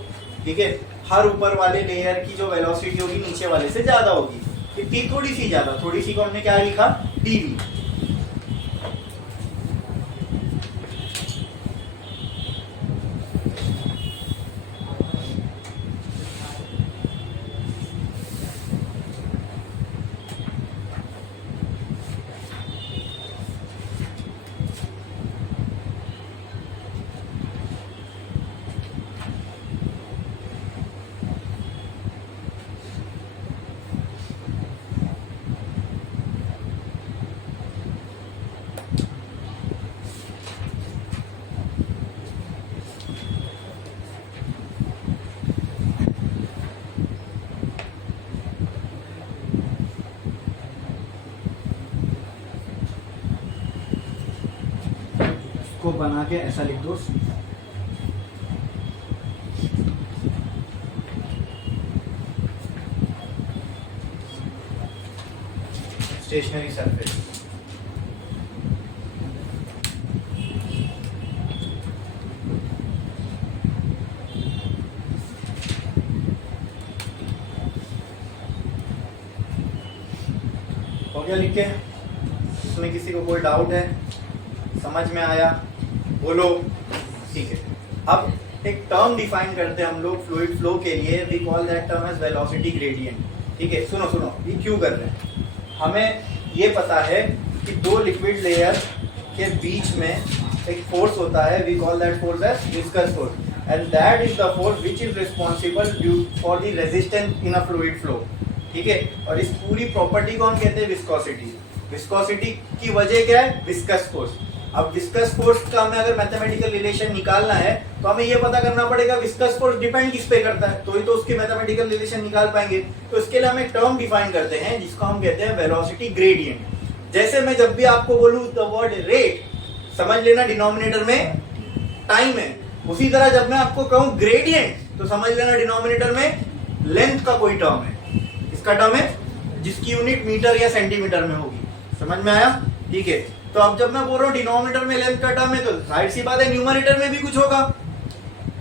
ठीक है, हर ऊपर वाले लेयर की जो वेलोसिटी होगी नीचे वाले से ज्यादा होगी, इतनी थोड़ी सी ज्यादा, थोड़ी सी को हमने क्या लिखा, dv। बना के ऐसा लिख दो, स्टेशनरी सरफेस। हो गया लिख के? इसमें किसी को कोई डाउट है? समझ में आया? बोलो। ठीक है, अब एक टर्म डिफाइन करते हैं हम लोग फ्लूइड फ्लो के लिए, we call that term as velocity gradient. ठीक है, सुनो सुनो, ये क्यों कर रहे हैं? हमें ये पता है कि दो लिक्विड लेयर के बीच में एक फोर्स होता है, we call that force as viscous force, and that is the force which is responsible due for the resistance in a fluid flow. ठीक है, और इस पूरी प्रॉपर्टी को हम कहते हैं विस्कोसिटी। विस्कोसिटी की वजह क्या है? Viscous force. अब विस्कस फोर्स का हमें अगर मैथमेटिकल रिलेशन निकालना है तो हमें ये पता करना पड़ेगा विस्कस फोर्स डिपेंड किस पे करता है, तो ही तो उसके मैथमेटिकल रिलेशन निकाल पाएंगे। तो इसके लिए हम एक टर्म डिफाइन करते हैं जिसको हम कहते हैं वेलोसिटी ग्रेडियंट। जैसे मैं जब भी आपको बोलूं द वर्ड रेट, समझ लेना डिनोमिनेटर में टाइम है। उसी तरह जब मैं आपको कहूं ग्रेडियंट तो समझ लेना डिनोमिनेटर में लेंथ का कोई टर्म है। इसका टर्म है जिसकी यूनिट मीटर या सेंटीमीटर में होगी। समझ में आया? ठीक है, तो अब जब मैं बोल रहा हूँ डिनोमिनेटर में लेंथ का टर्म है तो जाहिर सी बात है न्यूमरेटर में भी कुछ होगा।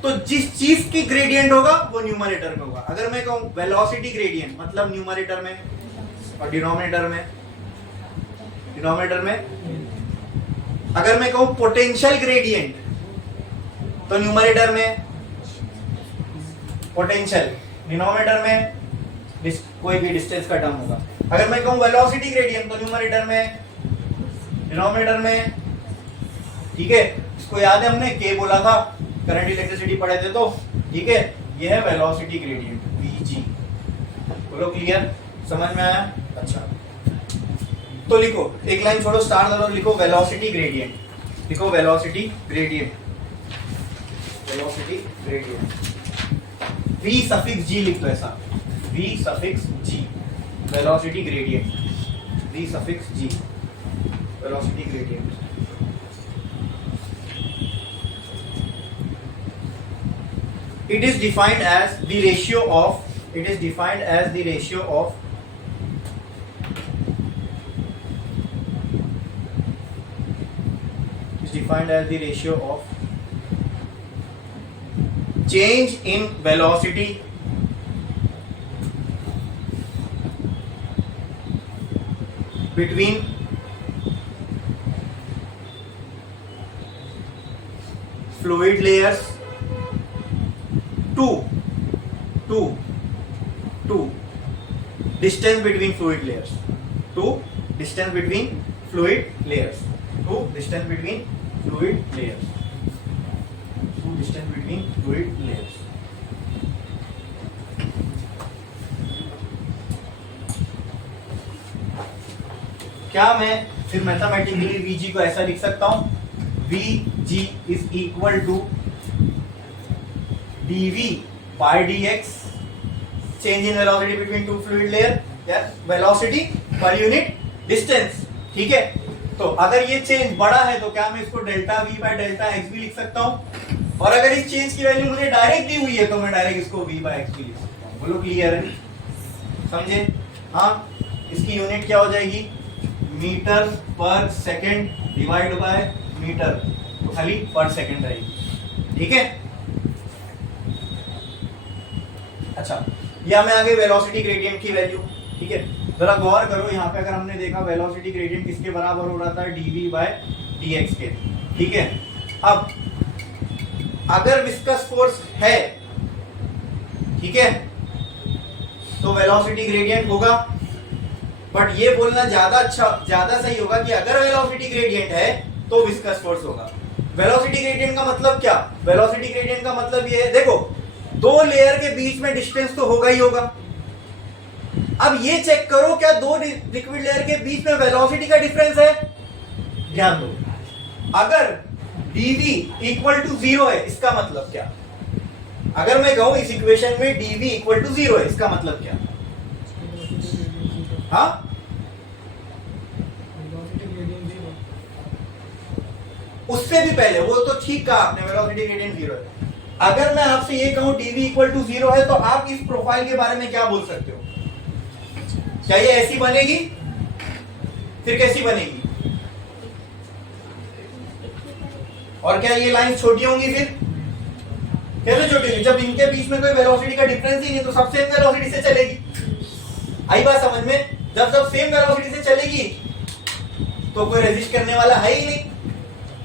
तो जिस चीज की ग्रेडियंट होगा वो न्यूमरेटर में होगा। अगर मैं कहूं वेलोसिटी ग्रेडियंट मतलब न्यूमरेटर में, और डिनोमिनेटर में अगर मैं कहूं पोटेंशियल ग्रेडियंट तो न्यूमरेटर में पोटेंशियल, डिनोमिनेटर में कोई भी डिस्टेंस का टर्म होगा। अगर मैं कहूं वेलोसिटी ग्रेडियंट तो न्यूमरेटर में, डिनोमिनेटर में। ठीक है, इसको याद है हमने के बोला था, करंट इलेक्ट्रिसिटी पढ़े थे तो। ठीक है, ये है वेलोसिटी ग्रेडियंट Vg। बोलो क्लियर? समझ में आया? अच्छा, तो लिखो, एक लाइन छोड़ो, स्टार दो, लिखो वेलोसिटी ग्रेडियंट। लिखो velocity gradient, velocity gradient V suffix G लिख दो ऐसा, V suffix G, velocity gradient V suffix G, velocity gradient. It is defined as the ratio of, it is defined as the ratio of change in velocity between fluid layers to distance between fluid layers, to distance between fluid layers, to distance between fluid layers, to distance between fluid layers। क्या मैं फिर मैथमेटिकली Vg को ऐसा लिख सकता हूं? Vg is equal to dV by dx, change in velocity between two fluid layer, या velocity per unit distance। ठीक है, तो अगर ये चेंज बड़ा है तो क्या मैं इसको delta V by delta x भी लिख सकता हूं? और अगर इस चेंज की वैल्यू मुझे डायरेक्ट दी हुई है तो मैं डायरेक्ट इसको V by x भी लिख सकता हूं। बोलो क्लियर है? समझे? हाँ, इसकी यूनिट क्या हो जाएगी? मीटर पर सेकेंड डिवाइड बाय मीटर, तो खाली पर सेकेंड रहेगी। ठीक है, अच्छा, या मैं आगे वेलोसिटी ग्रेडियंट की वैल्यू। ठीक है, जरा गौर करो, यहाँ पे अगर हमने देखा वेलोसिटी ग्रेडियंट किसके बराबर हो रहा था? dv by dx के। ठीक है, अब अगर विस्कस फोर्स है, ठीक है, तो वेलोसिटी ग्रेडियंट होगा। बट ये बोलना ज्यादा सही होगा कि अगर वेलोसिटी ग्रेडियंट है तो विस्कस फोर्स होगा। वेलोसिटी ग्रेडियंट का मतलब क्या? वेलोसिटी ग्रेडियंट का मतलब ये है, देखो, दो लेयर के बीच में डिस्टेंस तो होगा ही होगा। अब ये चेक करो क्या दो लिक्विड लेयर के बीच में वेलोसिटी का डिफरेंस है? ध्यान दो, अगर dv इक्वल टू 0 है, इसका मतलब क्या? अगर मैं कहूं इस इक्वेशन में dv इक्वल टू 0 है, इसका मतलब क्या? हाँ, उससे भी पहले, वो तो ठीक कहा आपने, वेलोसिटी ग्रेडियंट 0 है। अगर मैं आपसे ये कहूं dv इक्वल टू 0 है, तो आप इस प्रोफाइल के बारे में क्या बोल सकते हो? क्या ये ऐसी बनेगी? फिर कैसी बनेगी? और क्या ये लाइन छोटी होंगी? फिर कैसे छोटी होगी? जब इनके बीच में कोई वेलोसिटी का डिफरेंस ही नहीं, तो सब सेम वेलोसिटी से चलेगी। आई बात समझ में? जब सब सेम वेलोसिटी से चलेगी तो कोई रेजिस्ट करने वाला है ही नहीं।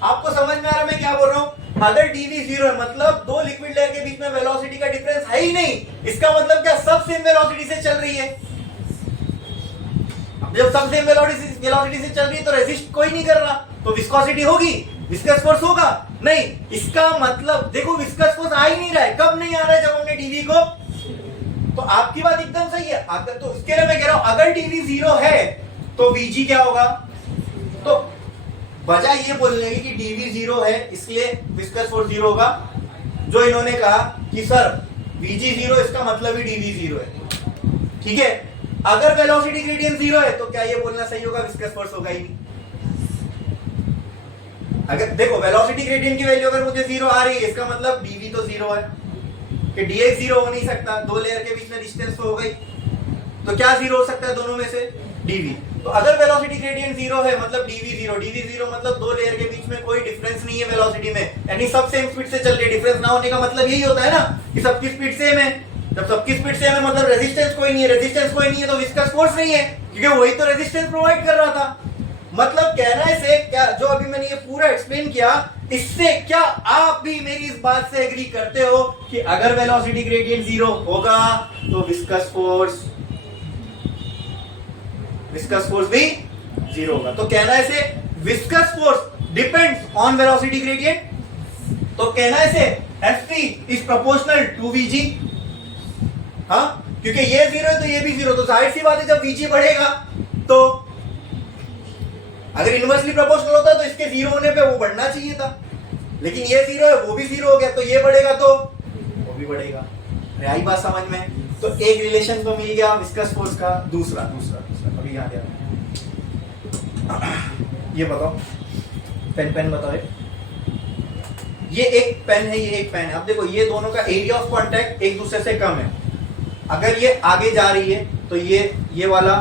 आपको समझ में आ रहा है मैं क्या बोल रहा हूं? अगर dv 0 है, मतलब दो लिक्विड लेयर के बीच में वेलोसिटी का डिफरेंस है ही नहीं, इसका मतलब क्या सब सेम वेलोसिटी से चल रही है। अब जब सब सेम वेलोसिटी से चल रही है तो रेजिस्ट कोई नहीं कर रहा, तो विस्कोसिटी होगी, विस्कस फोर्स होगा नहीं। इसका मतलब देखो, विस्कस फोर्स आ ही नहीं रहा है। कब नहीं आ रहा है? जब हमने dv को, तो आपकी बात एकदम सही है। अगर तो उसके लिए मैं कह रहा हूं, अगर dv 0 है तो vg क्या होगा? तो बजाय ये बोलने की कि dv 0 है इसलिए विस्कस फोर्स 0 होगा, जो इन्होंने कहा कि सर vg 0, इसका मतलब ही dv 0 है। ठीक है, अगर वेलोसिटी ग्रेडियंट 0 है तो क्या ये बोलना सही होगा? विस्कस फोर्स होगा ही नहीं। अगर देखो, वेलोसिटी ग्रेडियंट की वैल्यू अगर मुझे 0 आ रही है, इसका मतलब dv तो 0 है, कि dx 0 हो नहीं सकता, दो लेयर के बीच में डिस्टेंस तो हो गई, तो क्या 0 हो सकता है दोनों में से? dv। तो अगर वेलोसिटी ग्रेडियंट 0 है मतलब dv 0 मतलब दो लेयर के बीच में कोई डिफरेंस नहीं है वेलोसिटी में, यानी सब सेम स्पीड से चल रही है। डिफरेंस ना होने का मतलब यही होता है ना कि सबकी स्पीड सेम है। जब सबकी स्पीड सेम है मतलब रेजिस्टेंस कोई नहीं है, रेजिस्टेंस कोई नहीं है तो विस्कस फोर्स नहीं है, क्योंकि वही तो रेजिस्टेंस प्रोवाइड कर रहा था। मतलब कहना से क्या, जो अभी मैंने ये पूरा एक्सप्लेन किया, इससे क्या आप भी मेरी इस बात से एग्री करते हो कि अगर वेलोसिटी ग्रेडियंट 0 होगा तो विस्कस फोर्स भी 0 होगा। तो कहना है viscous force depends on velocity gradient. तो कहना है Ft is proportional to Vg। हाँ, क्योंकि ये 0 है तो ये भी 0, तो जाहिर सी बात है जब Vg बढ़ेगा तो अगर इनवर्सली प्रोपोर्शनल होता तो इसके 0 होने पे वो बढ़ना चाहिए था, लेकिन ये 0 है, वो भी 0 हो गया, तो ये बढ़ेगा तो वो भी बढ़ेगा। अरे आई बात समझ में? तो एक रिलेशन तो मिल गया विस्कस फोर्स का। दूसरा अभी याद है, ये बताओ, पेन बताओ। ये एक पेन है, ये एक पेन है। अब देखो, ये दोनों का एरिया ऑफ कांटेक्ट एक दूसरे से कम है। अगर ये आगे जा रही है तो ये वाला,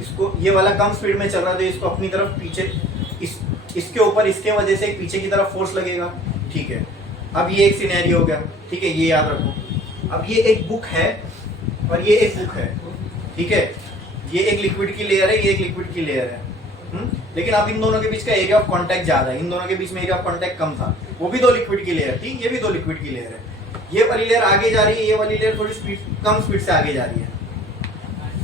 इसको ये वाला कम स्पीड में चल रहा है, तो इसको अपनी तरफ पीछे, इसके ऊपर इसके वजह से पीछे की तरफ फोर्स लगेगा। ठीक है, अब ये एक सिनेरियो हो गया। ठीक है, ये याद रखो। अब ये एक बुक है और ये एक बुक है। ठीक है, ये एक लिक्विड की लेयर है, ये एक लिक्विड की लेयर है। लेकिन अब इन दोनों के बीच का एरिया ऑफ कांटेक्ट ज्यादा है, इन दोनों के बीच में एरिया ऑफ कांटेक्ट कम था। वो भी दो लिक्विड की लेयर थी, ये भी दो लिक्विड की लेयर है। ये वाली लेयर आगे जा रही है, ये वाली लेयर थोड़ी कम स्पीड से आगे जा रही है।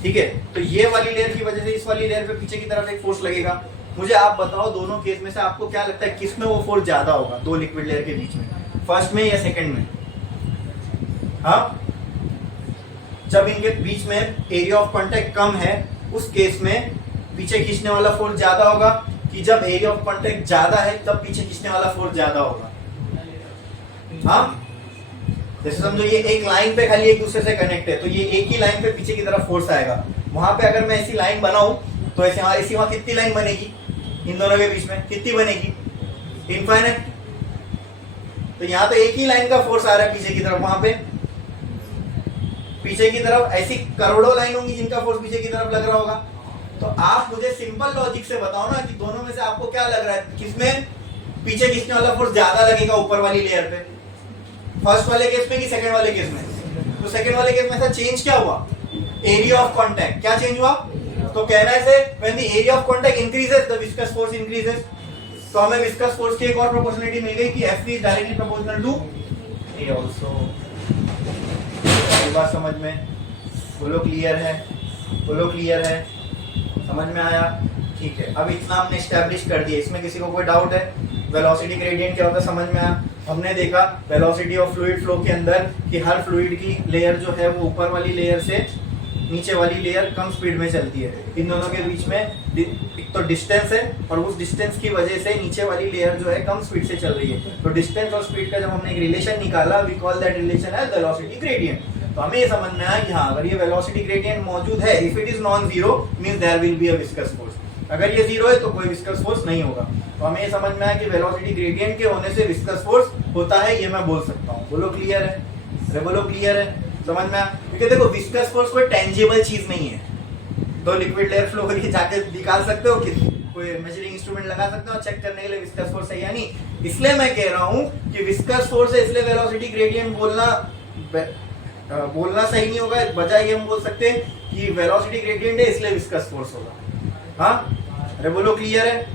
ठीक है, तो ये वाली लेयर की वजह से इस वाली लेयर पे पीछे की तरफ एक फोर्स लगेगा। मुझे आप बताओ, दोनों केस में से आपको क्या लगता है किस में वो फोर्स ज्यादा होगा दो लिक्विड लेयर के बीच में? फर्स्ट में या सेकंड में? हाँ, जब इनके बीच में एरिया ऑफ कांटेक्ट कम है उस केस में पीछे खींचने वाला फोर्स ज्यादा होगा, कि जब एरिया ऑफ कांटेक्ट ज्यादा है तब पीछे खींचने वाला फोर्स ज्यादा होगा? हाँ, जैसे समझो ये एक लाइन पे खाली एक दूसरे से कनेक्ट है, तो ये एक ही लाइन पे पीछे की तरफ फोर्स आएगा। वहां पे अगर मैं ऐसी लाइन बनाऊं तो ऐसी वहां कितनी लाइन बनेगी इन दोनों के बीच में? कितनी बनेगी? इनफाइनाइट। तो यहाँ तो एक ही लाइन का फोर्स आ रहा है पीछे की तरफ, वहां पे पीछे की तरफ ऐसी करोड़ों लाइन होंगी जिनका फोर्स पीछे की तरफ लग रहा होगा। तो आप मुझे सिंपल लॉजिक से बताओ ना कि दोनों में से आपको क्या लग रहा है, किसमें पीछे खींचने वाला फोर्स ज्यादा लगेगा ऊपर वाली लेयर पे? फर्स्ट वाले केस में कि सेकंड वाले केस में? तो सेकंड वाले केस में ऐसा चेंज क्या हुआ? एरिया ऑफ कांटेक्ट क्या चेंज हुआ? तो कहना है when the area of contact increases the viscous force increases. तो हमें विस्कस फोर्स की एक और प्रोपोर्शनलिटी मिल गई कि F is directly proportional to A also. बात समझ में? बोलो क्लियर है? बोलो क्लियर है? समझ में आया? ठीक है, अब इतना हमने एस्टैब्लिश कर दिया। इसमें किसी को कोई डाउट है? वेलोसिटी ग्रेडियंट क्या होता है समझ में आया? हमने देखा वेलोसिटी ऑफ फ्लूइड फ्लो के अंदर कि हर फ्लूइड की लेयर जो है वो ऊपर वाली लेयर से नीचे वाली लेयर कम स्पीड में चलती है। इन दोनों के बीच में एक तो डिस्टेंस है और उस डिस्टेंस की वजह से नीचे वाली लेयर जो है कम स्पीड से चल रही है। तो डिस्टेंस और स्पीड का जब हमने एक रिलेशन निकाला, we call that relation as velocity gradient. तो हमें ये समझ में आया कि हाँ, अगर ये वेलोसिटी ग्रेडियंट मौजूद है, if it is non zero means there will be a viscous force. अगर ये 0 है तो कोई विस्कस फोर्स नहीं होगा। तो हमें ये समझ में आया कि वेलोसिटी ग्रेडियंट के होने से विस्कस फोर्स होता है, ये मैं बोल सकता हूँ। बोलो क्लियर है? अरे बोलो क्लियर है? समझ में आया? क्योंकि देखो विस्कस फोर्स कोई टेंजिबल चीज नहीं है, तो लिक्विड लेयर फ्लो करके जाके निकाल सकते हो कि कोई मेजरिंग इंस्ट्रूमेंट लगा सकते हो चेक करने के लिए विस्कस फोर्स है या नहीं। इसलिए मैं कह रहा हूं कि विस्कस फोर्स है, इसलिए वेलोसिटी ग्रेडियंट बोलना सही नहीं होगा। बजाय ये हम बोल सकते हैं कि वेलोसिटी ग्रेडियंट है इसलिए विस्कस फोर्स होगा। हाँ, अरे बोलो क्लियर है?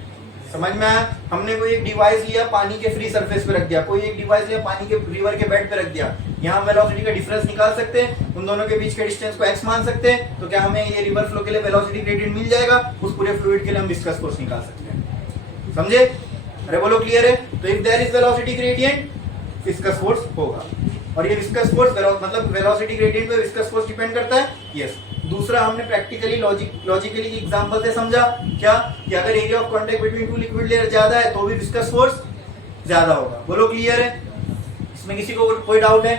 समझ में आया? हमने कोई एक डिवाइस लिया, पानी के फ्री सरफेस पे रख दिया, कोई एक डिवाइस लिया, पानी के रिवर के बेड पे रख दिया, यहाँ वेलोसिटी का डिफरेंस निकाल सकते हैं, उन दोनों के बीच के डिस्टेंस को x मान सकते हैं, तो क्या हमें ये रिवर फ्लो के लिए वेलोसिटी ग्रेडियंट मिल जाएगा? उस पूरे फ्लूइड के लिए हम विस्कस फोर्स निकाल सकते हैं। समझे? अरे बोलो क्लियर है? तो if there is velocity gradient, viscous force होगा। और ये विस्कस फोर्स मतलब वेलोसिटी ग्रेडियंट पे विस्कस फोर्स डिपेंड करता है। यस। दूसरा हमने प्रैक्टिकली लॉजिकली की एग्जांपल से समझा क्या कि अगर area of contact between two liquid layer ज्यादा है तो भी विस्कस फोर्स ज्यादा होगा। बोलो क्लियर है? इसमें किसी को कोई डाउट है?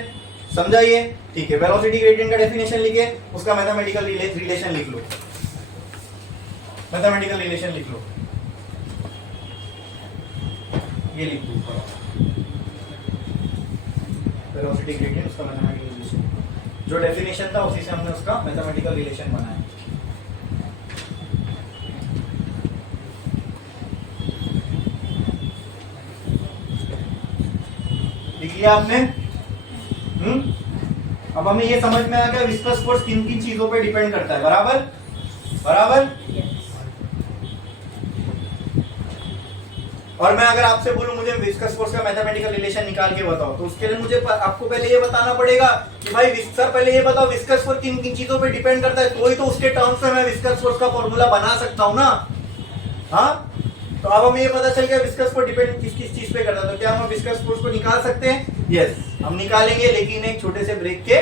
समझा ये? ठीक है। वेलोसिटी ग्रेडियंट का डेफिनेशन लिखे, उसका मैथमेटिकल रिलेशन लिख लो। मैथमेटिकल रिलेशन लिख लो, ये लिख दो। वेलोसिटी ग्रेडियंट उसका मैथमेटिकल रिलेशन, जो डेफिनेशन था उसी से हमने उसका मैथमेटिकल रिलेशन बनाया। लिख लिया आपने? अब हमें ये समझ में आ गया विस्कस फोर्स किन किन चीजों पे डिपेंड करता है। बराबर बराबर। और मैं अगर आपसे बोलूं मुझे विस्कस फोर्स का मैथमेटिकल रिलेशन निकाल के बताओ, तो उसके लिए मुझे आपको पहले ये बताना पड़ेगा कि भाई सर पहले ये बताओ विस्कस फोर्स किन किन चीजों पे डिपेंड करता है, तो ही तो उसके टर्म्स में मैं विस्कस फोर्स का फॉर्मूला बना सकता हूं ना। हाँ, तो अब हमें ये पता चल गया विस्कस फोर्स डिपेंड किस किस चीज पे करता है। तो क्या हम विस्कस फोर्स को निकाल सकते हैं? यस, हम निकालेंगे, लेकिन एक छोटे से ब्रेक के